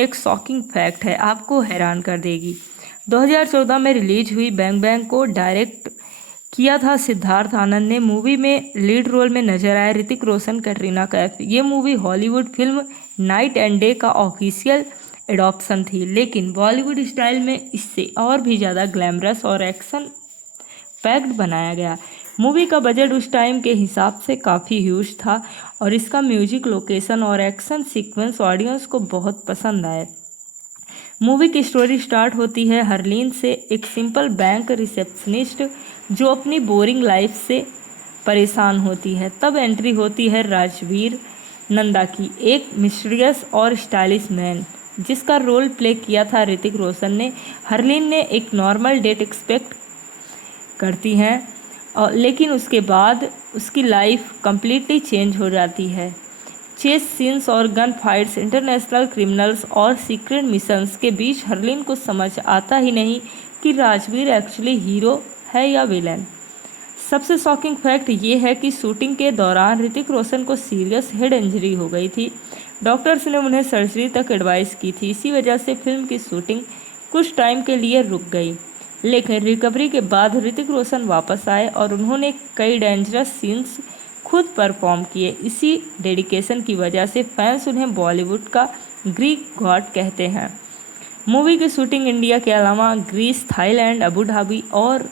एक शॉकिंग फैक्ट है, आपको हैरान कर देगी। 2014 में रिलीज हुई बैंग बैंग को डायरेक्ट किया था सिद्धार्थ आनंद ने। मूवी में लीड रोल में नजर आए ऋतिक रोशन, कैटरीना कैफ। ये movie Hollywood film night and day का ऑफिशियल एडॉप्शन थी, लेकिन बॉलीवुड स्टाइल में इससे और भी ज़्यादा ग्लैमरस और एक्शन पैक्ड बनाया गया। मूवी का बजट उस टाइम के हिसाब से काफ़ी ह्यूज था और इसका म्यूजिक, लोकेशन और एक्शन सीक्वेंस ऑडियंस को बहुत पसंद आए। मूवी की स्टोरी स्टार्ट होती है हरलीन से, एक सिंपल बैंक रिसेप्शनिस्ट जो अपनी बोरिंग लाइफ से परेशान होती है। तब एंट्री होती है राजवीर नंदा की, एक मिस्टीरियस और स्टाइलिश मैन जिसका रोल प्ले किया था ऋतिक रोशन ने। हरलीन ने एक नॉर्मल डेट एक्सपेक्ट करती हैं और लेकिन उसके बाद उसकी लाइफ कम्प्लीटली चेंज हो जाती है। चेस सीन्स और गन फाइट्स, इंटरनेशनल क्रिमिनल्स और सीक्रेट मिशंस के बीच हरलीन को समझ आता ही नहीं कि राजवीर एक्चुअली हीरो है या विलन। सबसे शॉकिंग फैक्ट ये है कि शूटिंग के दौरान ऋतिक रोशन को सीरियस हेड इंजरी हो गई थी। डॉक्टर्स ने उन्हें सर्जरी तक एडवाइस की थी। इसी वजह से फिल्म की शूटिंग कुछ टाइम के लिए रुक गई, लेकिन रिकवरी के बाद ऋतिक रोशन वापस आए और उन्होंने कई डेंजरस सीन्स खुद परफॉर्म किए। इसी डेडिकेशन की वजह से फैंस उन्हें बॉलीवुड का ग्रीक गॉड कहते हैं। मूवी की शूटिंग इंडिया के अलावा ग्रीस, थाईलैंड, अबू धाबी और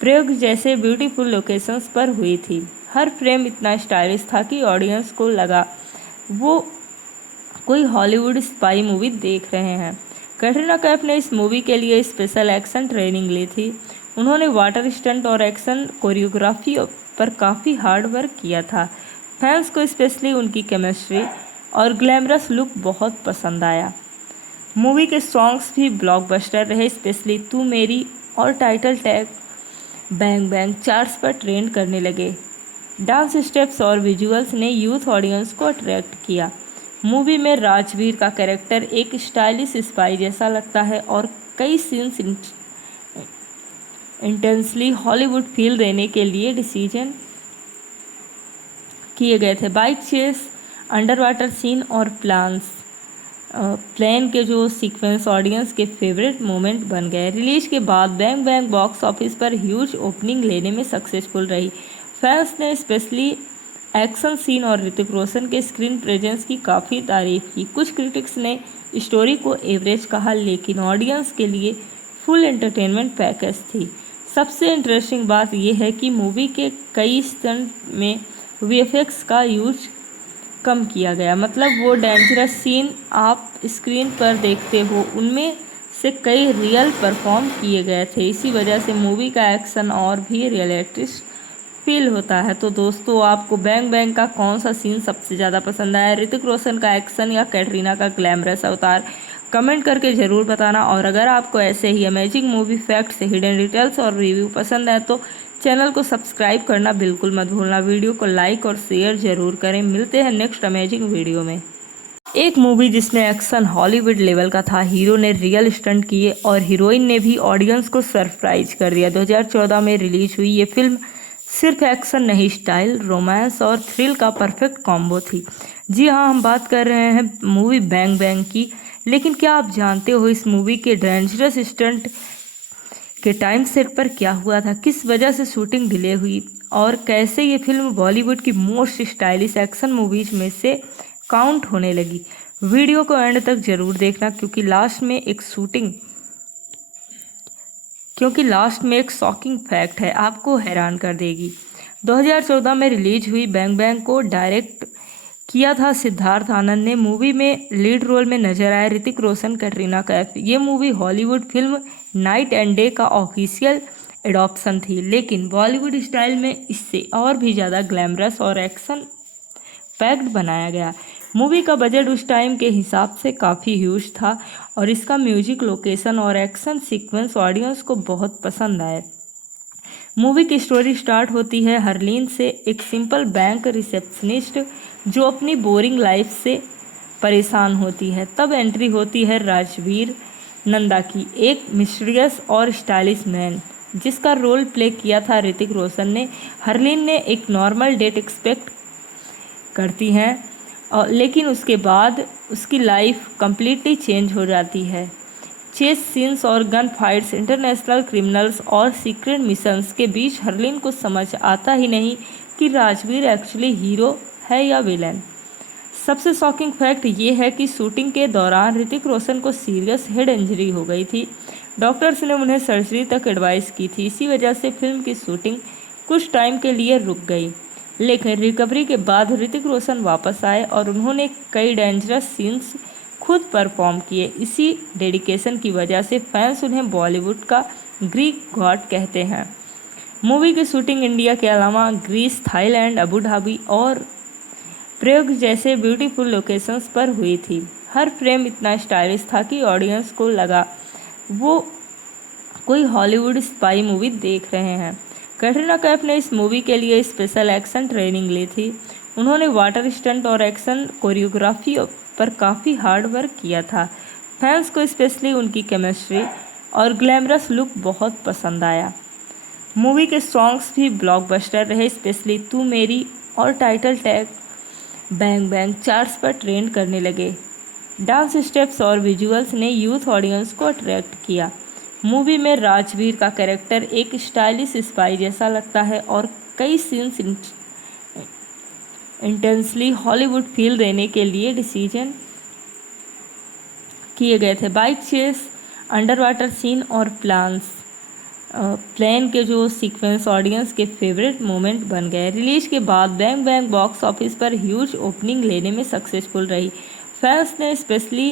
प्रयोग जैसे ब्यूटीफुल लोकेशंस पर हुई थी। हर फ्रेम इतना स्टाइलिश था कि ऑडियंस को लगा वो कोई हॉलीवुड स्पाई मूवी देख रहे हैं। कैटरीना कैफ ने इस मूवी के लिए स्पेशल एक्शन ट्रेनिंग ली थी। उन्होंने वाटर स्टंट और एक्शन कोरियोग्राफी पर काफ़ी हार्ड वर्क किया था। फैंस को स्पेशली उनकी केमिस्ट्री और ग्लैमरस लुक बहुत पसंद आया। मूवी के सॉन्ग्स भी ब्लॉकबस्टर रहे, स्पेशली तू मेरी और title tag bang bang charts पर ट्रेंड करने लगे। डांस स्टेप्स और विजुअल्स ने यूथ ऑडियंस को अट्रैक्ट किया। मूवी में राजवीर का कैरेक्टर एक स्टाइलिश स्पाई जैसा लगता है और कई सीन्स इंटेंसली हॉलीवुड फील देने के लिए डिसीजन किए गए थे। Bike chase, under water scene और प्लेन के जो सीक्वेंस ऑडियंस के फेवरेट मोमेंट बन गए। रिलीज के बाद बैंग बैंग बॉक्स ऑफिस पर ह्यूज ओपनिंग लेने में सक्सेसफुल रही। फैंस ने स्पेशली एक्शन सीन और ऋतिक रोशन के स्क्रीन प्रेजेंस की काफ़ी तारीफ की। कुछ क्रिटिक्स ने स्टोरी को एवरेज कहा, लेकिन ऑडियंस के लिए फुल एंटरटेनमेंट पैकेज थी। सबसे इंटरेस्टिंग बात यह है कि मूवी के कई स्टंट में वीएफएक्स का यूज कम किया गया, मतलब वो डेंजरस सीन आप स्क्रीन पर देखते हो उनमें से कई रियल परफॉर्म किए गए थे। इसी वजह से मूवी का एक्शन और भी रियलिस्टिक फील होता है। तो दोस्तों, आपको बैंग बैंग का कौन सा सीन सबसे ज़्यादा पसंद आया, ऋतिक रोशन का एक्शन या कैटरीना का ग्लैमरस अवतार? कमेंट करके ज़रूर बताना। और अगर आपको ऐसे ही amazing movie facts, hidden details और रिव्यू पसंद है तो चैनल को सब्सक्राइब करना बिल्कुल मत भूलना। वीडियो को लाइक और शेयर ज़रूर करें। मिलते हैं नेक्स्ट अमेजिंग वीडियो में। एक मूवी जिसमें एक्शन हॉलीवुड लेवल का था, हीरो ने रियल स्टंट किए और हीरोइन ने भी ऑडियंस को सरप्राइज कर दिया। 2014 में रिलीज हुई ये फिल्म सिर्फ एक्शन नहीं, स्टाइल, रोमांस और थ्रिल का परफेक्ट कॉम्बो थी। जी हाँ, हम बात कर रहे हैं मूवी बैंग बैंग की। लेकिन क्या आप जानते हो इस मूवी के डेंजरस स्टंट के टाइम सेट पर क्या हुआ था, किस वजह से शूटिंग डिले हुई और कैसे ये फिल्म बॉलीवुड की मोस्ट स्टाइलिश एक्शन मूवीज में से काउंट होने लगी? वीडियो को एंड तक जरूर देखना, क्योंकि लास्ट में एक शॉकिंग फैक्ट है, आपको हैरान कर देगी। 2014 में रिलीज हुई बैंग बैंग को डायरेक्ट किया था सिद्धार्थ आनंद ने। मूवी में लीड रोल में नजर आए ऋतिक रोशन, कैटरीना कैफ। ये movie Hollywood film night and day का ऑफिशियल एडॉप्शन थी, लेकिन बॉलीवुड स्टाइल में इससे और भी ज़्यादा ग्लैमरस और एक्शन पैक्ड बनाया गया। मूवी का बजट उस टाइम के हिसाब से काफ़ी ह्यूज था और इसका म्यूजिक, लोकेशन और एक्शन सीक्वेंस ऑडियंस को बहुत पसंद आए। मूवी की स्टोरी स्टार्ट होती है हरलीन से, एक सिंपल बैंक रिसेप्शनिस्ट जो अपनी बोरिंग लाइफ से परेशान होती है। तब एंट्री होती है राजवीर नंदा की, एक मिस्टीरियस और स्टाइलिश मैन जिसका रोल प्ले किया था ऋतिक रोशन ने। हरलीन ने एक नॉर्मल डेट एक्सपेक्ट करती हैं लेकिन उसके बाद उसकी लाइफ कंप्लीटली चेंज हो जाती है। चेस सीन्स और गन फाइट्स, इंटरनेशनल क्रिमिनल्स और सीक्रेट मिशंस के बीच हरलीन को समझ आता ही नहीं कि राजवीर एक्चुअली हीरो है या विलन। सबसे शॉकिंग फैक्ट ये है कि शूटिंग के दौरान ऋतिक रोशन को सीरियस हेड इंजरी हो गई थी। डॉक्टर्स ने उन्हें सर्जरी तक एडवाइस की थी। इसी वजह से फिल्म की शूटिंग कुछ टाइम के लिए रुक गई, लेकिन रिकवरी के बाद ऋतिक रोशन वापस आए और उन्होंने कई डेंजरस सीन्स खुद परफॉर्म किए। इसी डेडिकेशन की वजह से फैंस उन्हें बॉलीवुड का ग्रीक गॉड कहते हैं। मूवी की शूटिंग इंडिया के अलावा ग्रीस, थाईलैंड, अबू धाबी और प्रयोग जैसे ब्यूटीफुल लोकेशंस पर हुई थी। हर फ्रेम इतना स्टाइलिश था कि ऑडियंस को लगा वो कोई हॉलीवुड स्पाई मूवी देख रहे हैं। कैटरीना कैफ ने इस मूवी के लिए स्पेशल एक्शन ट्रेनिंग ली थी। उन्होंने वाटर स्टंट और एक्शन कोरियोग्राफी पर काफ़ी हार्ड वर्क किया था। फैंस को स्पेशली उनकी केमिस्ट्री और ग्लैमरस लुक बहुत पसंद आया। मूवी के सॉन्ग्स भी ब्लॉकबस्टर रहे, स्पेशली तू मेरी और title tag bang bang charts पर ट्रेंड करने लगे। डांस स्टेप्स और विजुअल्स ने यूथ ऑडियंस को अट्रैक्ट किया। मूवी में राजवीर का कैरेक्टर एक स्टाइलिश स्पाई जैसा लगता है और कई सीन्स इंटेंसली हॉलीवुड फील देने के लिए डिसीजन किए गए थे। Bike chase, under water scene और प्लेन के जो सीक्वेंस ऑडियंस के फेवरेट मोमेंट बन गए। रिलीज के बाद बैंग बैंग बॉक्स ऑफिस पर ह्यूज ओपनिंग लेने में सक्सेसफुल रही। फैंस ने स्पेशली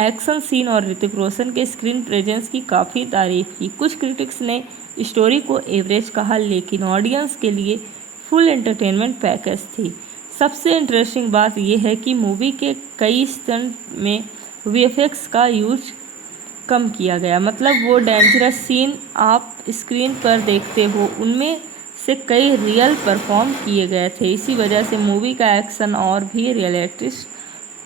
एक्शन सीन और ऋतिक रोशन के स्क्रीन प्रेजेंस की काफ़ी तारीफ की। कुछ क्रिटिक्स ने स्टोरी को एवरेज कहा, लेकिन ऑडियंस के लिए फुल एंटरटेनमेंट पैकेज थी। सबसे इंटरेस्टिंग बात यह है कि मूवी के कई स्टंट में वीएफएक्स का यूज कम किया गया, मतलब वो डेंजरस सीन आप स्क्रीन पर देखते हो उनमें से कई रियल परफॉर्म किए गए थे। इसी वजह से मूवी का एक्शन और भी रियलिस्टिक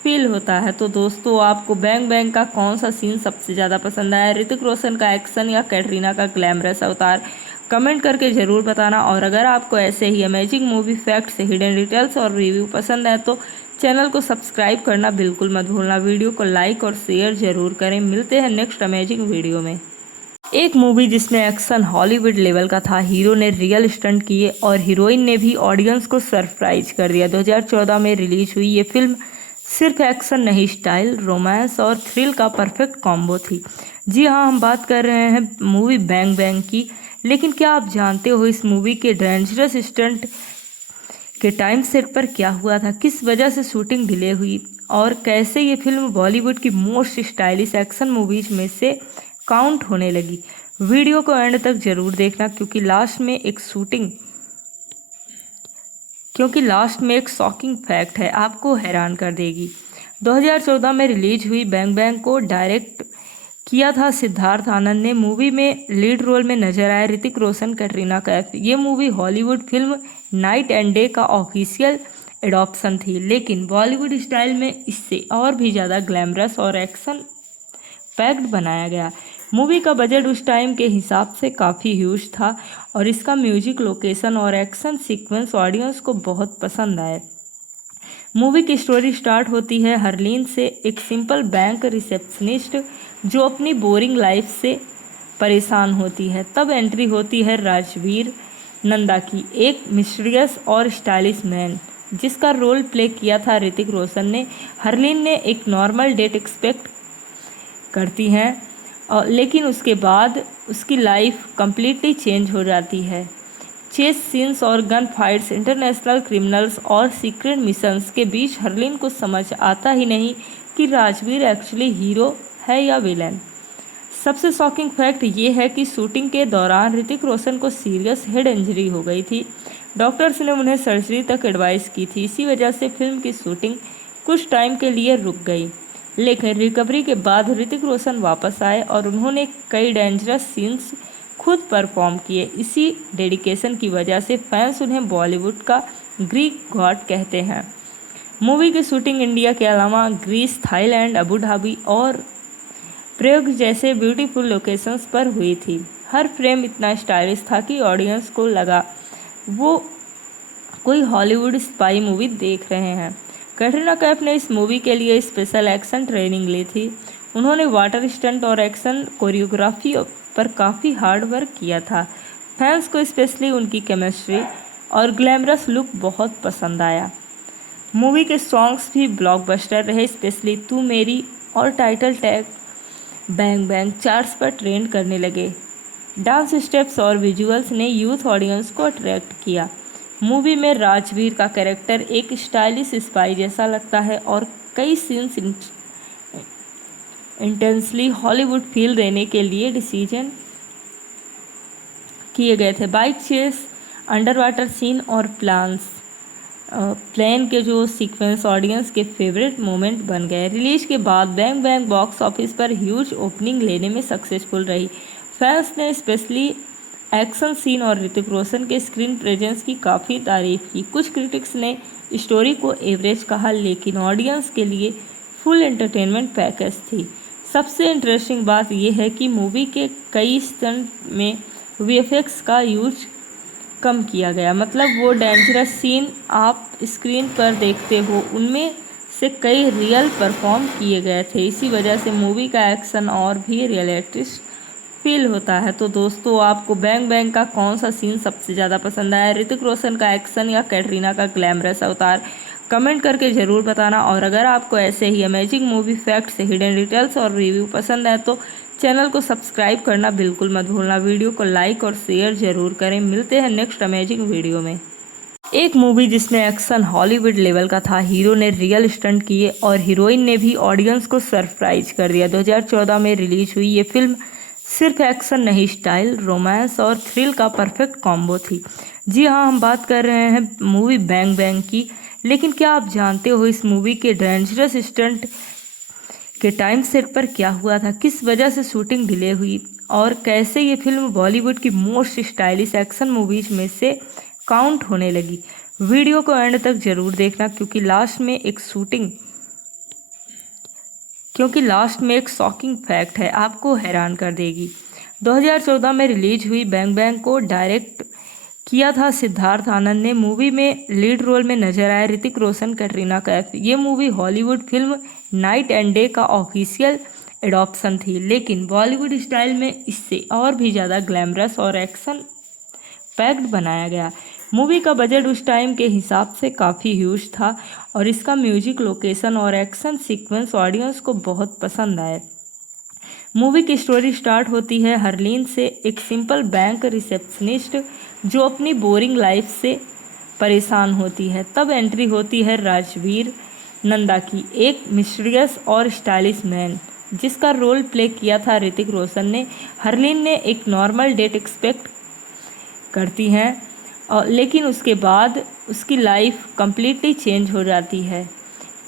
फील होता है। तो दोस्तों, आपको बैंग बैंग का कौन सा सीन सबसे ज़्यादा पसंद आया, ऋतिक रोशन का एक्शन या कैटरीना का ग्लैमरस अवतार? कमेंट करके ज़रूर बताना। और अगर आपको ऐसे ही amazing movie facts, hidden details और रिव्यू पसंद है तो चैनल को सब्सक्राइब करना बिल्कुल मत भूलना। वीडियो को लाइक और शेयर जरूर करें। मिलते हैं नेक्स्ट अमेजिंग वीडियो में। एक मूवी जिसमें एक्शन हॉलीवुड लेवल का था, हीरो ने रियल स्टंट किए और हीरोइन ने भी ऑडियंस को सरप्राइज कर दिया। 2014 में रिलीज हुई ये फिल्म सिर्फ एक्शन नहीं, स्टाइल, रोमांस और थ्रिल का परफेक्ट कॉम्बो थी। जी हाँ, हम बात कर रहे हैं मूवी बैंग बैंग की। लेकिन क्या आप जानते हो इस मूवी के डेंजरस स्टंट के टाइम सेट पर क्या हुआ था, किस वजह से शूटिंग डिले हुई और कैसे ये फिल्म बॉलीवुड की मोस्ट स्टाइलिश एक्शन मूवीज में से काउंट होने लगी? वीडियो को एंड तक जरूर देखना, क्योंकि लास्ट में एक शॉकिंग फैक्ट है, आपको हैरान कर देगी। 2014 में रिलीज हुई बैंग बैंग को डायरेक्ट किया था सिद्धार्थ आनंद ने। मूवी में लीड रोल में नजर आए ऋतिक रोशन, कैटरीना कैफ। ये movie Hollywood film night and day का ऑफिशियल एडॉप्शन थी, लेकिन बॉलीवुड स्टाइल में इससे और भी ज़्यादा ग्लैमरस और एक्शन पैक्ड बनाया गया। मूवी का बजट उस टाइम के हिसाब से काफ़ी ह्यूज था और इसका म्यूजिक, लोकेशन और एक्शन सीक्वेंस ऑडियंस को बहुत पसंद आए। मूवी की स्टोरी स्टार्ट होती है हरलीन से, एक सिंपल बैंक रिसेप्शनिस्ट जो अपनी बोरिंग लाइफ से परेशान होती है। तब एंट्री होती है राजवीर नंदा की, एक मिस्टीरियस और स्टाइलिश मैन जिसका रोल प्ले किया था ऋतिक रोशन ने। हरलीन ने एक नॉर्मल डेट एक्सपेक्ट करती हैं लेकिन उसके बाद उसकी लाइफ कंप्लीटली चेंज हो जाती है। चेस सीन्स और गन फाइट्स, इंटरनेशनल क्रिमिनल्स और सीक्रेट मिशंस के बीच हरलीन को समझ आता ही नहीं कि राजवीर एक्चुअली हीरो है या विलन। सबसे शॉकिंग फैक्ट ये है कि शूटिंग के दौरान ऋतिक रोशन को सीरियस हेड इंजरी हो गई थी। डॉक्टर्स ने उन्हें सर्जरी तक एडवाइस की थी। इसी वजह से फिल्म की शूटिंग कुछ टाइम के लिए रुक गई, लेकिन रिकवरी के बाद ऋतिक रोशन वापस आए और उन्होंने कई डेंजरस सीन्स खुद परफॉर्म किए। इसी डेडिकेशन की वजह से फैंस उन्हें बॉलीवुड का ग्रीक गॉड कहते हैं। मूवी की शूटिंग इंडिया के अलावा ग्रीस, थाईलैंड, अबू धाबी और प्रयोग जैसे ब्यूटीफुल लोकेशंस पर हुई थी। हर फ्रेम इतना स्टाइलिश था कि ऑडियंस को लगा वो कोई हॉलीवुड स्पाई मूवी देख रहे हैं। कैटरीना कैफ ने इस मूवी के लिए स्पेशल एक्शन ट्रेनिंग ली थी। उन्होंने वाटर स्टंट और एक्शन कोरियोग्राफी पर काफ़ी हार्ड वर्क किया था। फैंस को स्पेशली उनकी केमिस्ट्री और ग्लैमरस लुक बहुत पसंद आया। मूवी के सॉन्ग्स भी ब्लॉकबस्टर रहे, स्पेशली तू मेरी और title tag bang bang charts पर ट्रेंड करने लगे। डांस स्टेप्स और विजुअल्स ने यूथ ऑडियंस को अट्रैक्ट किया। मूवी में राजवीर का कैरेक्टर एक स्टाइलिश स्पाई जैसा लगता है और कई सीन्स इंटेंसली हॉलीवुड फील देने के लिए डिसीजन किए गए थे। Bike chase, under water scene और प्लेन के जो सीक्वेंस ऑडियंस के फेवरेट मोमेंट बन गए। रिलीज के बाद बैंग बैंग बॉक्स ऑफिस पर ह्यूज ओपनिंग लेने में सक्सेसफुल रही। फैंस ने स्पेशली एक्शन सीन और ऋतिक रोशन के स्क्रीन प्रेजेंस की काफ़ी तारीफ की। कुछ क्रिटिक्स ने स्टोरी को एवरेज कहा, लेकिन ऑडियंस के लिए फुल एंटरटेनमेंट पैकेज थी। सबसे इंटरेस्टिंग बात यह है कि मूवी के कई स्टंट में वीएफएक्स का यूज कम किया गया, मतलब वो डेंजरस सीन आप स्क्रीन पर देखते हो उनमें से कई रियल परफॉर्म किए गए थे। इसी वजह से मूवी का एक्शन और भी रियलिस्टिक फील होता है। तो दोस्तों, आपको बैंग बैंग का कौन सा सीन सबसे ज़्यादा पसंद आया, ऋतिक रोशन का एक्शन या कैटरीना का ग्लैमरस अवतार? कमेंट करके ज़रूर बताना। और अगर आपको ऐसे ही amazing movie facts, hidden details और रिव्यू पसंद है तो चैनल को सब्सक्राइब करना बिल्कुल मत भूलना। वीडियो को लाइक और शेयर ज़रूर करें। मिलते हैं नेक्स्ट अमेजिंग वीडियो में। एक मूवी जिसमें एक्शन हॉलीवुड लेवल का था, हीरो ने रियल स्टंट किए और हीरोइन ने भी ऑडियंस को सरप्राइज कर दिया। 2014 में रिलीज हुई ये फिल्म सिर्फ एक्शन नहीं, स्टाइल, रोमांस और थ्रिल का परफेक्ट कॉम्बो थी। जी हाँ, हम बात कर रहे हैं मूवी बैंग बैंग की। लेकिन क्या आप जानते हो इस मूवी के डेंजरस स्टंट के टाइम सेट पर क्या हुआ था, किस वजह से शूटिंग डिले हुई और कैसे ये फिल्म बॉलीवुड की मोस्ट स्टाइलिश एक्शन मूवीज में से काउंट होने लगी। वीडियो को एंड तक जरूर देखना क्योंकि लास्ट में एक शॉकिंग फैक्ट है, आपको हैरान कर देगी। 2014 में रिलीज हुई बैंग बैंग को डायरेक्ट किया था सिद्धार्थ आनंद ने। मूवी में लीड रोल में नजर आए ऋतिक रोशन, कैटरीना कैफ। ये movie Hollywood film night and day का ऑफिशियल एडॉप्शन थी, लेकिन बॉलीवुड स्टाइल में इससे और भी ज़्यादा ग्लैमरस और एक्शन पैक्ड बनाया गया। मूवी का बजट उस टाइम के हिसाब से काफ़ी ह्यूज था और इसका म्यूजिक, लोकेशन और एक्शन सीक्वेंस ऑडियंस को बहुत पसंद आए। मूवी की स्टोरी स्टार्ट होती है हरलीन से, एक सिंपल बैंक रिसेप्शनिस्ट जो अपनी बोरिंग लाइफ से परेशान होती है। तब एंट्री होती है राजवीर नंदा की, एक मिस्टीरियस और स्टाइलिश मैन जिसका रोल प्ले किया था ऋतिक रोशन ने। हरलीन ने एक नॉर्मल डेट एक्सपेक्ट करती हैं लेकिन उसके बाद उसकी लाइफ कंप्लीटली चेंज हो जाती है।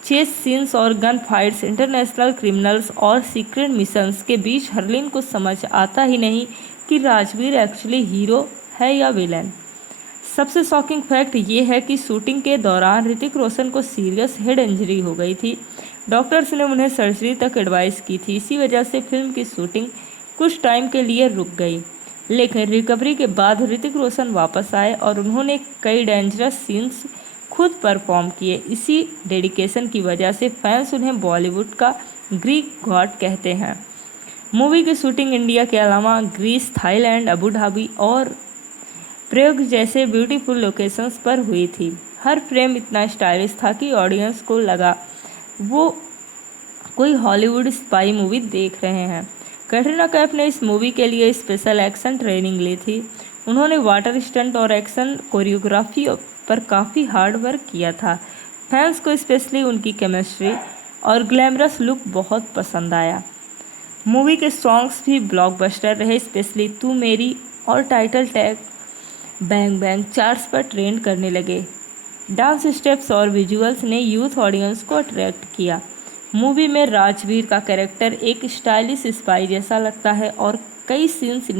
चेस सीन्स और गन फाइट्स, इंटरनेशनल क्रिमिनल्स और सीक्रेट मिशंस के बीच हरलीन को समझ आता ही नहीं कि राजवीर एक्चुअली हीरो है या विलन। सबसे शॉकिंग फैक्ट ये है कि शूटिंग के दौरान ऋतिक रोशन को सीरियस हेड इंजरी हो गई थी। डॉक्टर्स ने उन्हें सर्जरी तक एडवाइस की थी। इसी वजह से फिल्म की शूटिंग कुछ टाइम के लिए रुक गई, लेकिन रिकवरी के बाद ऋतिक रोशन वापस आए और उन्होंने कई डेंजरस सीन्स खुद परफॉर्म किए। इसी डेडिकेशन की वजह से फैंस उन्हें बॉलीवुड का ग्रीक गॉड कहते हैं। मूवी की शूटिंग इंडिया के अलावा ग्रीस, थाईलैंड, अबू धाबी और प्रयोग जैसे ब्यूटीफुल लोकेशंस पर हुई थी। हर फ्रेम इतना स्टाइलिश था कि ऑडियंस को लगा वो कोई हॉलीवुड स्पाई मूवी देख रहे हैं। कैटरीना कैफ ने इस मूवी के लिए स्पेशल एक्शन ट्रेनिंग ली थी। उन्होंने वाटर स्टंट और एक्शन कोरियोग्राफी पर काफ़ी हार्ड वर्क किया था। फैंस को स्पेशली उनकी केमिस्ट्री और ग्लैमरस लुक बहुत पसंद आया। मूवी के सॉन्ग्स भी ब्लॉकबस्टर रहे, स्पेशली तू मेरी और title tag bang bang charts पर ट्रेंड करने लगे। डांस स्टेप्स और विजुअल्स ने यूथ ऑडियंस को अट्रैक्ट किया। मूवी में राजवीर का कैरेक्टर एक स्टाइलिश स्पाई जैसा लगता है और कई सीन्स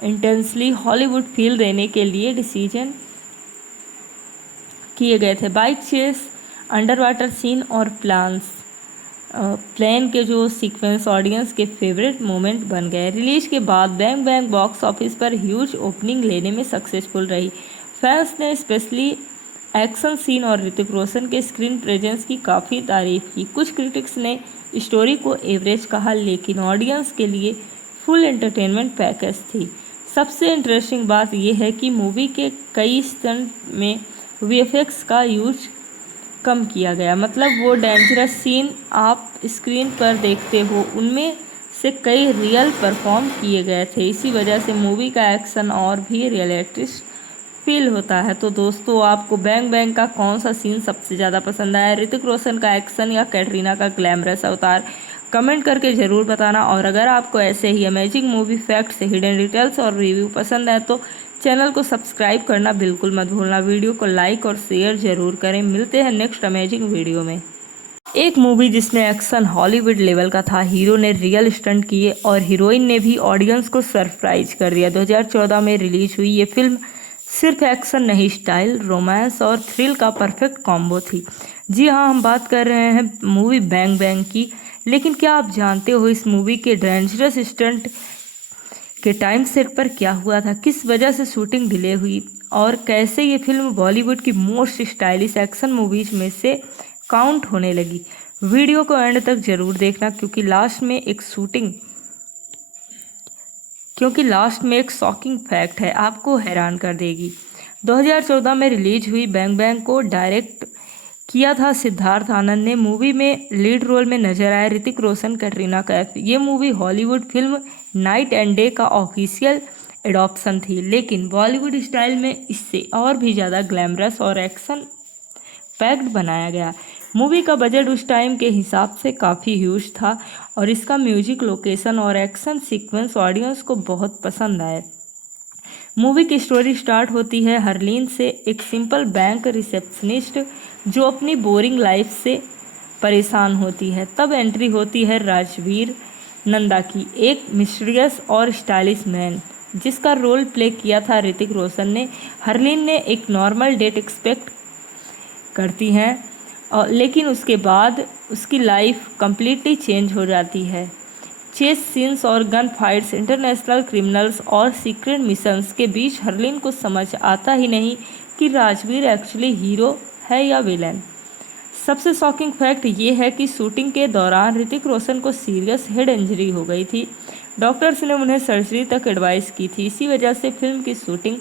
इंटेंसली हॉलीवुड फील देने के लिए डिसीजन किए गए थे। Bike chase, under water scene और प्लेन के जो सीक्वेंस ऑडियंस के फेवरेट मोमेंट बन गए। रिलीज के बाद बैंग बैंग बॉक्स ऑफिस पर ह्यूज ओपनिंग लेने में सक्सेसफुल रही। फैंस ने स्पेशली एक्शन सीन और ऋतिक रोशन के स्क्रीन प्रेजेंस की काफ़ी तारीफ की। कुछ क्रिटिक्स ने स्टोरी को एवरेज कहा, लेकिन ऑडियंस के लिए फुल एंटरटेनमेंट पैकेज थी। सबसे इंटरेस्टिंग बात यह है कि मूवी के कई स्टंट में वीएफएक्स का यूज कम किया गया, मतलब वो डेंजरस सीन आप स्क्रीन पर देखते हो उनमें से कई रियल परफॉर्म किए गए थे। इसी वजह से मूवी का एक्शन और भी रियलिस्टिक फील होता है। तो दोस्तों, आपको बैंग बैंग का कौन सा सीन सबसे ज़्यादा पसंद आया, ऋतिक रोशन का एक्शन या कैटरीना का ग्लैमरस अवतार? कमेंट करके ज़रूर बताना। और अगर आपको ऐसे ही amazing movie facts, hidden details और रिव्यू पसंद है तो चैनल को सब्सक्राइब करना बिल्कुल मत भूलना। वीडियो को लाइक और शेयर ज़रूर करें। मिलते हैं नेक्स्ट अमेजिंग वीडियो में। एक मूवी जिसमें एक्शन हॉलीवुड लेवल का था, हीरो ने रियल स्टंट किए और हीरोइन ने भी ऑडियंस को सरप्राइज कर दिया। 2014 में रिलीज हुई ये फिल्म सिर्फ एक्शन नहीं, स्टाइल, रोमांस और थ्रिल का परफेक्ट कॉम्बो थी। जी हाँ, हम बात कर रहे हैं मूवी बैंग बैंग की। लेकिन क्या आप जानते हो इस मूवी के डेंजरस स्टंट के टाइम सेट पर क्या हुआ था, किस वजह से शूटिंग डिले हुई और कैसे ये फिल्म बॉलीवुड की मोस्ट स्टाइलिश एक्शन मूवीज में से काउंट होने लगी। वीडियो को एंड तक जरूर देखना क्योंकि लास्ट में एक शॉकिंग फैक्ट है, आपको हैरान कर देगी। 2014 में रिलीज हुई बैंग बैंग को डायरेक्ट किया था सिद्धार्थ आनंद ने। मूवी में लीड रोल में नजर आए ऋतिक रोशन, कैटरीना कैफ। ये movie Hollywood film night and day का ऑफिशियल एडॉप्शन थी, लेकिन बॉलीवुड स्टाइल में इससे और भी ज़्यादा ग्लैमरस और एक्शन पैक्ड बनाया गया। मूवी का बजट उस टाइम के हिसाब से काफ़ी ह्यूज था और इसका म्यूजिक, लोकेशन और एक्शन सीक्वेंस ऑडियंस को बहुत पसंद आए। मूवी की स्टोरी स्टार्ट होती है हरलीन से, एक सिंपल बैंक रिसेप्शनिस्ट जो अपनी बोरिंग लाइफ से परेशान होती है। तब एंट्री होती है राजवीर नंदा की, एक मिस्टीरियस और स्टाइलिश मैन जिसका रोल प्ले किया था ऋतिक रोशन ने। हरलीन ने एक नॉर्मल डेट एक्सपेक्ट करती हैं लेकिन उसके बाद उसकी लाइफ कम्प्लीटली चेंज हो जाती है। चेस सीन्स और गन फाइट्स, इंटरनेशनल क्रिमिनल्स और सीक्रेट मिशंस के बीच हरलीन को समझ आता ही नहीं कि राजवीर एक्चुअली हीरो है या विलन। सबसे शॉकिंग फैक्ट ये है कि शूटिंग के दौरान ऋतिक रोशन को सीरियस हेड इंजरी हो गई थी। डॉक्टर्स ने उन्हें सर्जरी तक एडवाइस की थी। इसी वजह से फिल्म की शूटिंग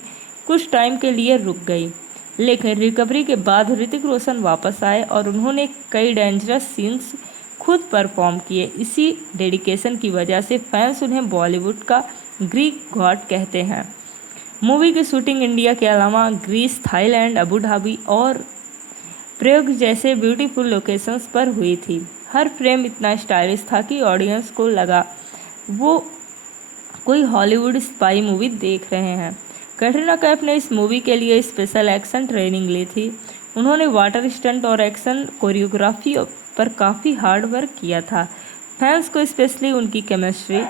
कुछ टाइम के लिए रुक गई, लेकिन रिकवरी के बाद ऋतिक रोशन वापस आए और उन्होंने कई डेंजरस सीन्स खुद परफॉर्म किए। इसी डेडिकेशन की वजह से फैंस उन्हें बॉलीवुड का ग्रीक गॉड कहते हैं। मूवी की शूटिंग इंडिया के अलावा ग्रीस, थाईलैंड, अबू धाबी और प्रयोग जैसे ब्यूटीफुल लोकेशंस पर हुई थी। हर फ्रेम इतना स्टाइलिश था कि ऑडियंस को लगा वो कोई हॉलीवुड स्पाई मूवी देख रहे हैं। कैटरीना कैफ ने इस मूवी के लिए स्पेशल एक्शन ट्रेनिंग ली थी। उन्होंने वाटर स्टंट और एक्शन कोरियोग्राफी पर काफ़ी हार्ड वर्क किया था। फैंस को स्पेशली उनकी केमिस्ट्री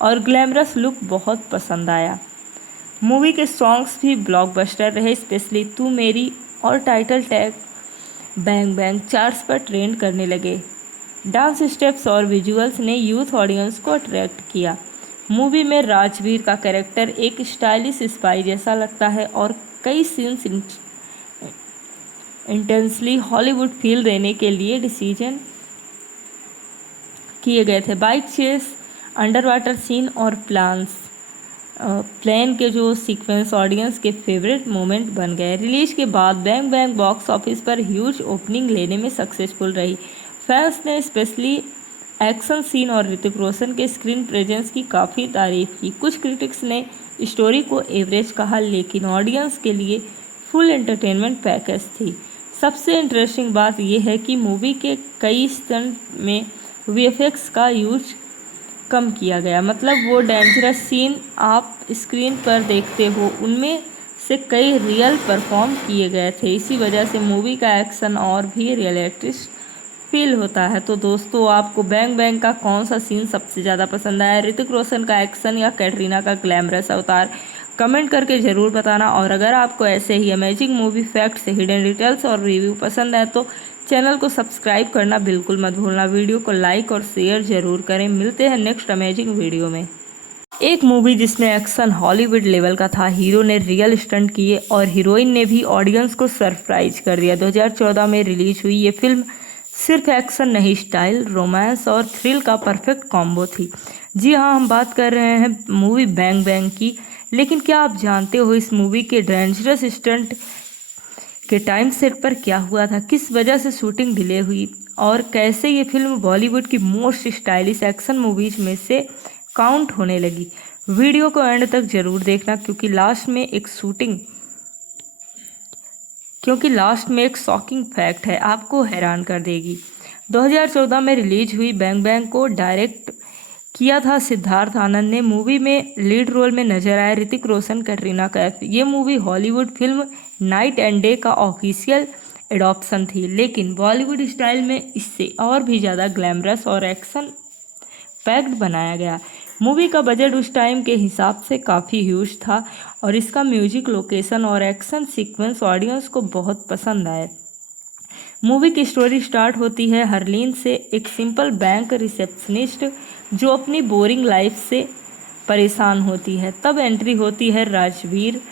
और ग्लैमरस लुक बहुत पसंद आया। मूवी के सॉन्ग्स भी ब्लॉकबस्टर रहे, स्पेशली तू मेरी और title tag bang bang charts पर ट्रेंड करने लगे। डांस स्टेप्स और विजुअल्स ने यूथ ऑडियंस को अट्रैक्ट किया। मूवी में राजवीर का कैरेक्टर एक स्टाइलिश स्पाई जैसा लगता है और कई सीन्स इंटेंसली हॉलीवुड फील देने के लिए डिसीजन किए गए थे। Bike chase, under water scene और प्लेन के जो सीक्वेंस ऑडियंस के फेवरेट मोमेंट बन गए। रिलीज के बाद बैंग बैंग बॉक्स ऑफिस पर ह्यूज ओपनिंग लेने में सक्सेसफुल रही। फैंस ने स्पेशली एक्शन सीन और ऋतिक रोशन के स्क्रीन प्रेजेंस की काफ़ी तारीफ की। कुछ क्रिटिक्स ने स्टोरी को एवरेज कहा, लेकिन ऑडियंस के लिए फुल एंटरटेनमेंट पैकेज थी। सबसे इंटरेस्टिंग बात यह है कि मूवी के कई स्टंट में वीएफएक्स का यूज कम किया गया, मतलब वो डेंजरस सीन आप स्क्रीन पर देखते हो उनमें से कई रियल परफॉर्म किए गए थे। इसी वजह से मूवी का एक्शन और भी रियलिस्टिक फील होता है। तो दोस्तों, आपको बैंग बैंग का कौन सा सीन सबसे ज़्यादा पसंद आया, ऋतिक रोशन का एक्शन या कैटरीना का ग्लैमरस अवतार? कमेंट करके ज़रूर बताना। और अगर आपको ऐसे ही amazing movie facts, hidden details और रिव्यू पसंद है तो चैनल को सब्सक्राइब करना बिल्कुल मत भूलना। वीडियो को लाइक और शेयर ज़रूर करें। मिलते हैं नेक्स्ट अमेजिंग वीडियो में। एक मूवी जिसमें एक्शन हॉलीवुड लेवल का था, हीरो ने रियल स्टंट किए और हीरोइन ने भी ऑडियंस को सरप्राइज कर दिया। 2014 में रिलीज हुई ये फिल्म सिर्फ एक्शन नहीं, स्टाइल, रोमांस और थ्रिल का परफेक्ट कॉम्बो थी। जी हाँ, हम बात कर रहे हैं मूवी बैंग बैंग की। लेकिन क्या आप जानते हो इस मूवी के डेंजरस स्टंट के टाइम सेट पर क्या हुआ था, किस वजह से शूटिंग डिले हुई और कैसे ये फिल्म बॉलीवुड की मोस्ट स्टाइलिश एक्शन मूवीज में से काउंट होने लगी? वीडियो को एंड तक जरूर देखना क्योंकि लास्ट में एक शॉकिंग फैक्ट है, आपको हैरान कर देगी। 2014 में रिलीज हुई बैंग बैंग को डायरेक्ट किया था सिद्धार्थ आनंद ने। मूवी में लीड रोल में नजर आए ऋतिक रोशन, कैटरीना कैफ। ये movie Hollywood film night and day का ऑफिशियल एडॉप्शन थी, लेकिन बॉलीवुड स्टाइल में इससे और भी ज़्यादा ग्लैमरस और एक्शन पैक्ड बनाया गया। मूवी का बजट उस टाइम के हिसाब से काफ़ी ह्यूज था और इसका म्यूजिक, लोकेशन और एक्शन सीक्वेंस ऑडियंस को बहुत पसंद आए। मूवी की स्टोरी स्टार्ट होती है हरलीन से, एक सिंपल बैंक रिसेप्शनिस्ट जो अपनी बोरिंग लाइफ से परेशान होती है। तब एंट्री होती है राजवीर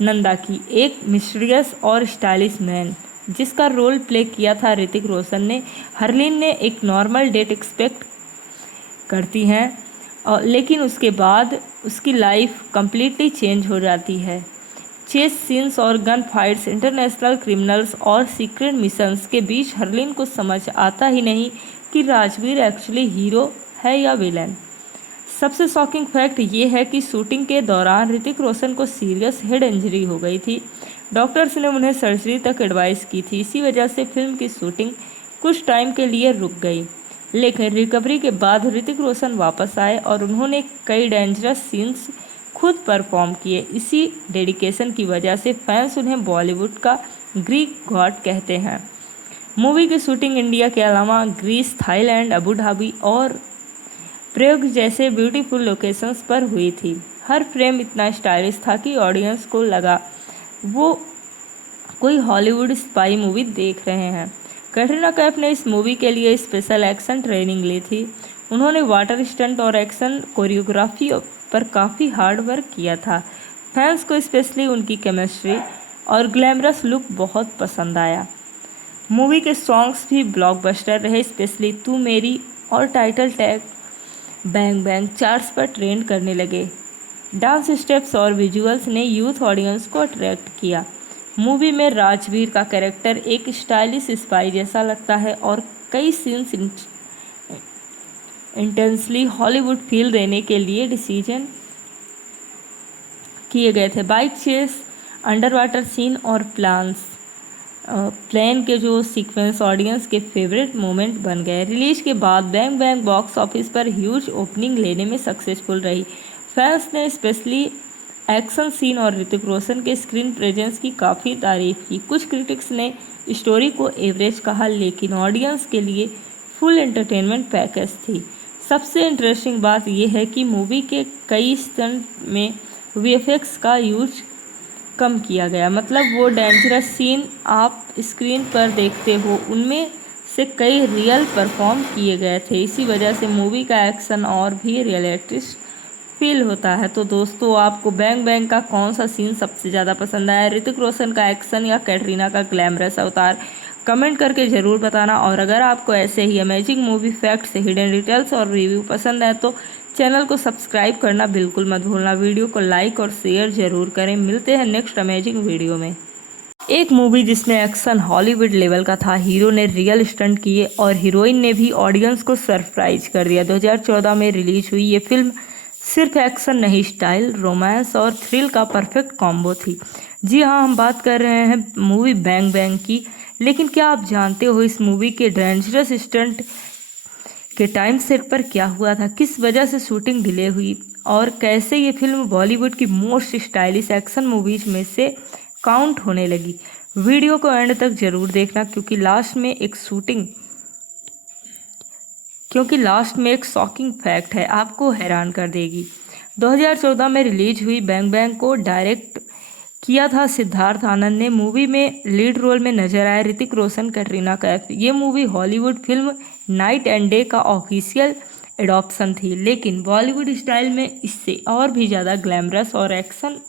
नंदा की, एक मिस्टीरियस और स्टाइलिश मैन जिसका रोल प्ले किया था ऋतिक रोशन ने। हरलीन ने एक नॉर्मल डेट एक्सपेक्ट करती हैं लेकिन उसके बाद उसकी लाइफ कम्प्लीटली चेंज हो जाती है। चेस सीन्स और गन फाइट्स, इंटरनेशनल क्रिमिनल्स और सीक्रेट मिशंस के बीच हरलीन को समझ आता ही नहीं कि राजवीर एक्चुअली हीरो है या विलन। सबसे शॉकिंग फैक्ट ये है कि शूटिंग के दौरान ऋतिक रोशन को सीरियस हेड इंजरी हो गई थी। डॉक्टर्स ने उन्हें सर्जरी तक एडवाइस की थी। इसी वजह से फिल्म की शूटिंग कुछ टाइम के लिए रुक गई, लेकिन रिकवरी के बाद ऋतिक रोशन वापस आए और उन्होंने कई डेंजरस सीन्स खुद परफॉर्म किए। इसी डेडिकेशन की वजह से फैंस उन्हें बॉलीवुड का ग्रीक गॉड कहते हैं। मूवी की शूटिंग इंडिया के अलावा ग्रीस, थाईलैंड, अबू धाबी और प्रयोग जैसे ब्यूटीफुल लोकेशंस पर हुई थी। हर फ्रेम इतना स्टाइलिश था कि ऑडियंस को लगा वो कोई हॉलीवुड स्पाई मूवी देख रहे हैं। कैटरीना कैफ ने इस मूवी के लिए स्पेशल एक्शन ट्रेनिंग ली थी। उन्होंने वाटर स्टंट और एक्शन कोरियोग्राफी पर काफ़ी हार्ड वर्क किया था। फैंस को स्पेशली उनकी केमिस्ट्री और ग्लैमरस लुक बहुत पसंद आया। मूवी के सॉन्ग्स भी ब्लॉकबस्टर रहे, स्पेशली तू मेरी और title tag bang bang charts पर ट्रेंड करने लगे। डांस स्टेप्स और विजुअल्स ने यूथ ऑडियंस को अट्रैक्ट किया। मूवी में राजवीर का कैरेक्टर एक स्टाइलिश स्पाई जैसा लगता है और कई सीन्स इंटेंसली हॉलीवुड फील देने के लिए डिसीजन किए गए थे। Bike chase, under water scene और प्लेन के जो सीक्वेंस ऑडियंस के फेवरेट मोमेंट बन गए। रिलीज के बाद बैंग बैंग बॉक्स ऑफिस पर ह्यूज ओपनिंग लेने में सक्सेसफुल रही। फैंस ने स्पेशली एक्शन सीन और ऋतिक रोशन के स्क्रीन प्रेजेंस की काफ़ी तारीफ की। कुछ क्रिटिक्स ने स्टोरी को एवरेज कहा, लेकिन ऑडियंस के लिए फुल एंटरटेनमेंट पैकेज थी। सबसे इंटरेस्टिंग बात यह है कि मूवी के कई स्टंट में वीएफएक्स का यूज कम किया गया, मतलब वो डेंजरस सीन आप स्क्रीन पर देखते हो उनमें से कई रियल परफॉर्म किए गए थे। इसी वजह से मूवी का एक्शन और भी रियलिस्टिक फील होता है। तो दोस्तों, आपको बैंग बैंग का कौन सा सीन सबसे ज़्यादा पसंद आया, ऋतिक रोशन का एक्शन या कैटरीना का ग्लैमरस अवतार? कमेंट करके ज़रूर बताना। और अगर आपको ऐसे ही amazing movie facts, hidden details और रिव्यू पसंद है तो चैनल को सब्सक्राइब करना बिल्कुल मत भूलना। वीडियो को लाइक और शेयर ज़रूर करें। मिलते हैं नेक्स्ट अमेजिंग वीडियो में। एक मूवी जिसमें एक्शन हॉलीवुड लेवल का था, हीरो ने रियल स्टंट किए और हीरोइन ने भी ऑडियंस को सरप्राइज कर दिया। 2014 में रिलीज हुई ये फिल्म सिर्फ एक्शन नहीं, स्टाइल, रोमांस और थ्रिल का परफेक्ट कॉम्बो थी। जी हाँ, हम बात कर रहे हैं मूवी बैंग बैंग की। लेकिन क्या आप जानते हो इस मूवी के डेंजरस स्टंट के टाइम सेट पर क्या हुआ था, किस वजह से शूटिंग डिले हुई और कैसे ये फिल्म बॉलीवुड की मोस्ट स्टाइलिश एक्शन मूवीज में से काउंट होने लगी? वीडियो को एंड तक जरूर देखना, क्योंकि लास्ट में एक शॉकिंग फैक्ट है, आपको हैरान कर देगी। 2014 में रिलीज हुई बैंग बैंग को डायरेक्ट किया था सिद्धार्थ आनंद ने। मूवी में लीड रोल में नजर आए ऋतिक रोशन, कैटरीना कैफ। ये movie Hollywood film night and day का ऑफिशियल एडॉप्शन थी, लेकिन बॉलीवुड स्टाइल में इससे और भी ज़्यादा ग्लैमरस और एक्शन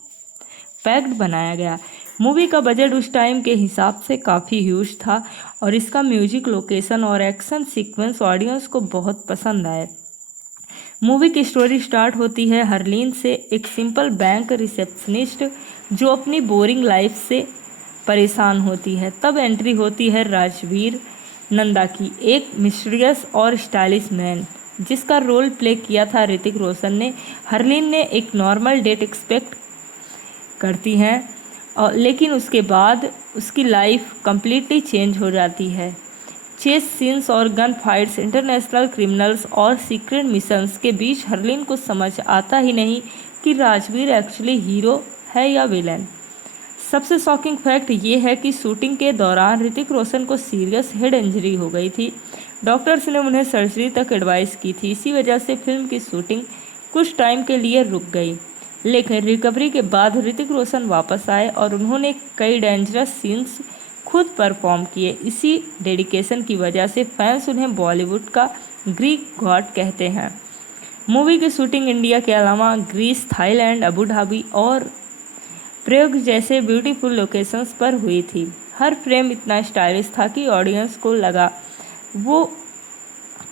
पैक्ड बनाया गया। मूवी का बजट उस टाइम के हिसाब से काफ़ी ह्यूज था और इसका म्यूजिक, लोकेशन और एक्शन सीक्वेंस ऑडियंस को बहुत पसंद आए। मूवी की स्टोरी स्टार्ट होती है हरलीन से, एक सिंपल बैंक रिसेप्शनिस्ट जो अपनी बोरिंग लाइफ से परेशान होती है। तब एंट्री होती है राजवीर नंदा की, एक मिस्टीरियस और स्टाइलिश मैन जिसका रोल प्ले किया था ऋतिक रोशन ने। हरलीन ने एक नॉर्मल डेट एक्सपेक्ट करती हैं और लेकिन उसके बाद उसकी लाइफ कम्प्लीटली चेंज हो जाती है। चेस सीन्स और गन फाइट्स, इंटरनेशनल क्रिमिनल्स और सीक्रेट मिशंस के बीच हरलीन को समझ आता ही नहीं कि राजवीर एक्चुअली हीरो है या विलन। सबसे शॉकिंग फैक्ट ये है कि शूटिंग के दौरान ऋतिक रोशन को सीरियस हेड इंजरी हो गई थी। डॉक्टर्स ने उन्हें सर्जरी तक एडवाइस की थी। इसी वजह से फिल्म की शूटिंग कुछ टाइम के लिए रुक गई, लेकिन रिकवरी के बाद ऋतिक रोशन वापस आए और उन्होंने कई डेंजरस सीन्स खुद परफॉर्म किए। इसी डेडिकेशन की वजह से फैंस उन्हें बॉलीवुड का ग्रीक गॉड कहते हैं। मूवी की शूटिंग इंडिया के अलावा ग्रीस, थाईलैंड, अबू धाबी और प्रयोग जैसे ब्यूटीफुल लोकेशंस पर हुई थी। हर फ्रेम इतना स्टाइलिश था कि ऑडियंस को लगा वो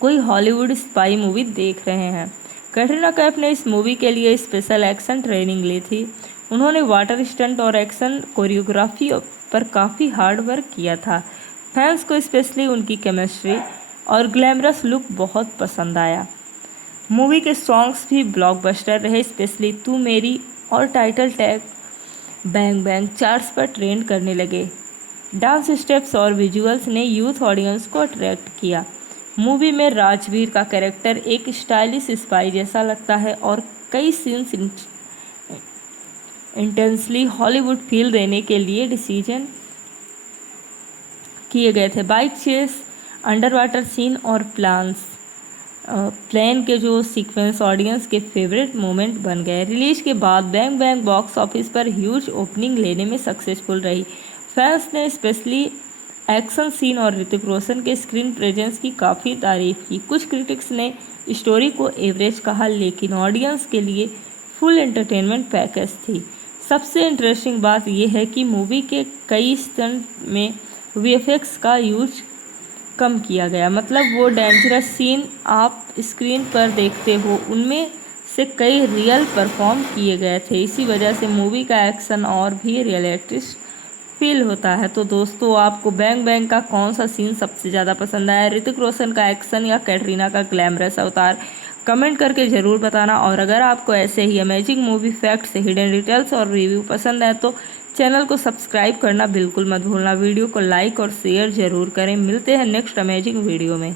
कोई हॉलीवुड स्पाई मूवी देख रहे हैं। कैटरीना कैफ ने इस मूवी के लिए स्पेशल एक्शन ट्रेनिंग ली थी। उन्होंने वाटर स्टंट और एक्शन कोरियोग्राफी पर काफ़ी हार्ड वर्क किया था। फैंस को स्पेशली उनकी केमिस्ट्री और ग्लैमरस लुक बहुत पसंद आया। मूवी के सॉन्ग्स भी ब्लॉकबस्टर रहे, स्पेशली तू मेरी और title tag bang bang charts पर ट्रेंड करने लगे। डांस स्टेप्स और विजुअल्स ने यूथ ऑडियंस को अट्रैक्ट किया। मूवी में राजवीर का कैरेक्टर एक स्टाइलिश स्पाई जैसा लगता है और कई सीन्स इंटेंसली हॉलीवुड फील देने के लिए डिसीजन किए गए थे। Bike chase, under water scene और प्लेन के जो सीक्वेंस ऑडियंस के फेवरेट मोमेंट बन गए। रिलीज के बाद बैंग बैंग बॉक्स ऑफिस पर ह्यूज ओपनिंग लेने में सक्सेसफुल रही। फैंस ने स्पेशली एक्शन सीन और ऋतिक रोशन के स्क्रीन प्रेजेंस की काफ़ी तारीफ की। कुछ क्रिटिक्स ने स्टोरी को एवरेज कहा, लेकिन ऑडियंस के लिए फुल एंटरटेनमेंट पैकेज थी। सबसे इंटरेस्टिंग बात यह है कि मूवी के कई स्टंट में वीएफएक्स का यूज कम किया गया, मतलब वो डेंजरस सीन आप स्क्रीन पर देखते हो उनमें से कई रियल परफॉर्म किए गए थे। इसी वजह से मूवी का एक्शन और भी रियलिस्टिक फील होता है। तो दोस्तों, आपको बैंग बैंग का कौन सा सीन सबसे ज़्यादा पसंद आया, ऋतिक रोशन का एक्शन या कैटरीना का ग्लैमरस अवतार? कमेंट करके ज़रूर बताना। और अगर आपको ऐसे ही amazing movie facts, hidden details और रिव्यू पसंद है तो चैनल को सब्सक्राइब करना बिल्कुल मत भूलना। वीडियो को लाइक और शेयर ज़रूर करें। मिलते हैं नेक्स्ट अमेजिंग वीडियो में।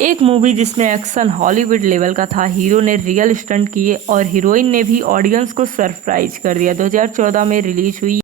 एक मूवी जिसमें एक्शन हॉलीवुड लेवल का था, हीरो ने रियल स्टंट किए और हीरोइन ने भी ऑडियंस को सरप्राइज कर दिया। 2014 में रिलीज हुई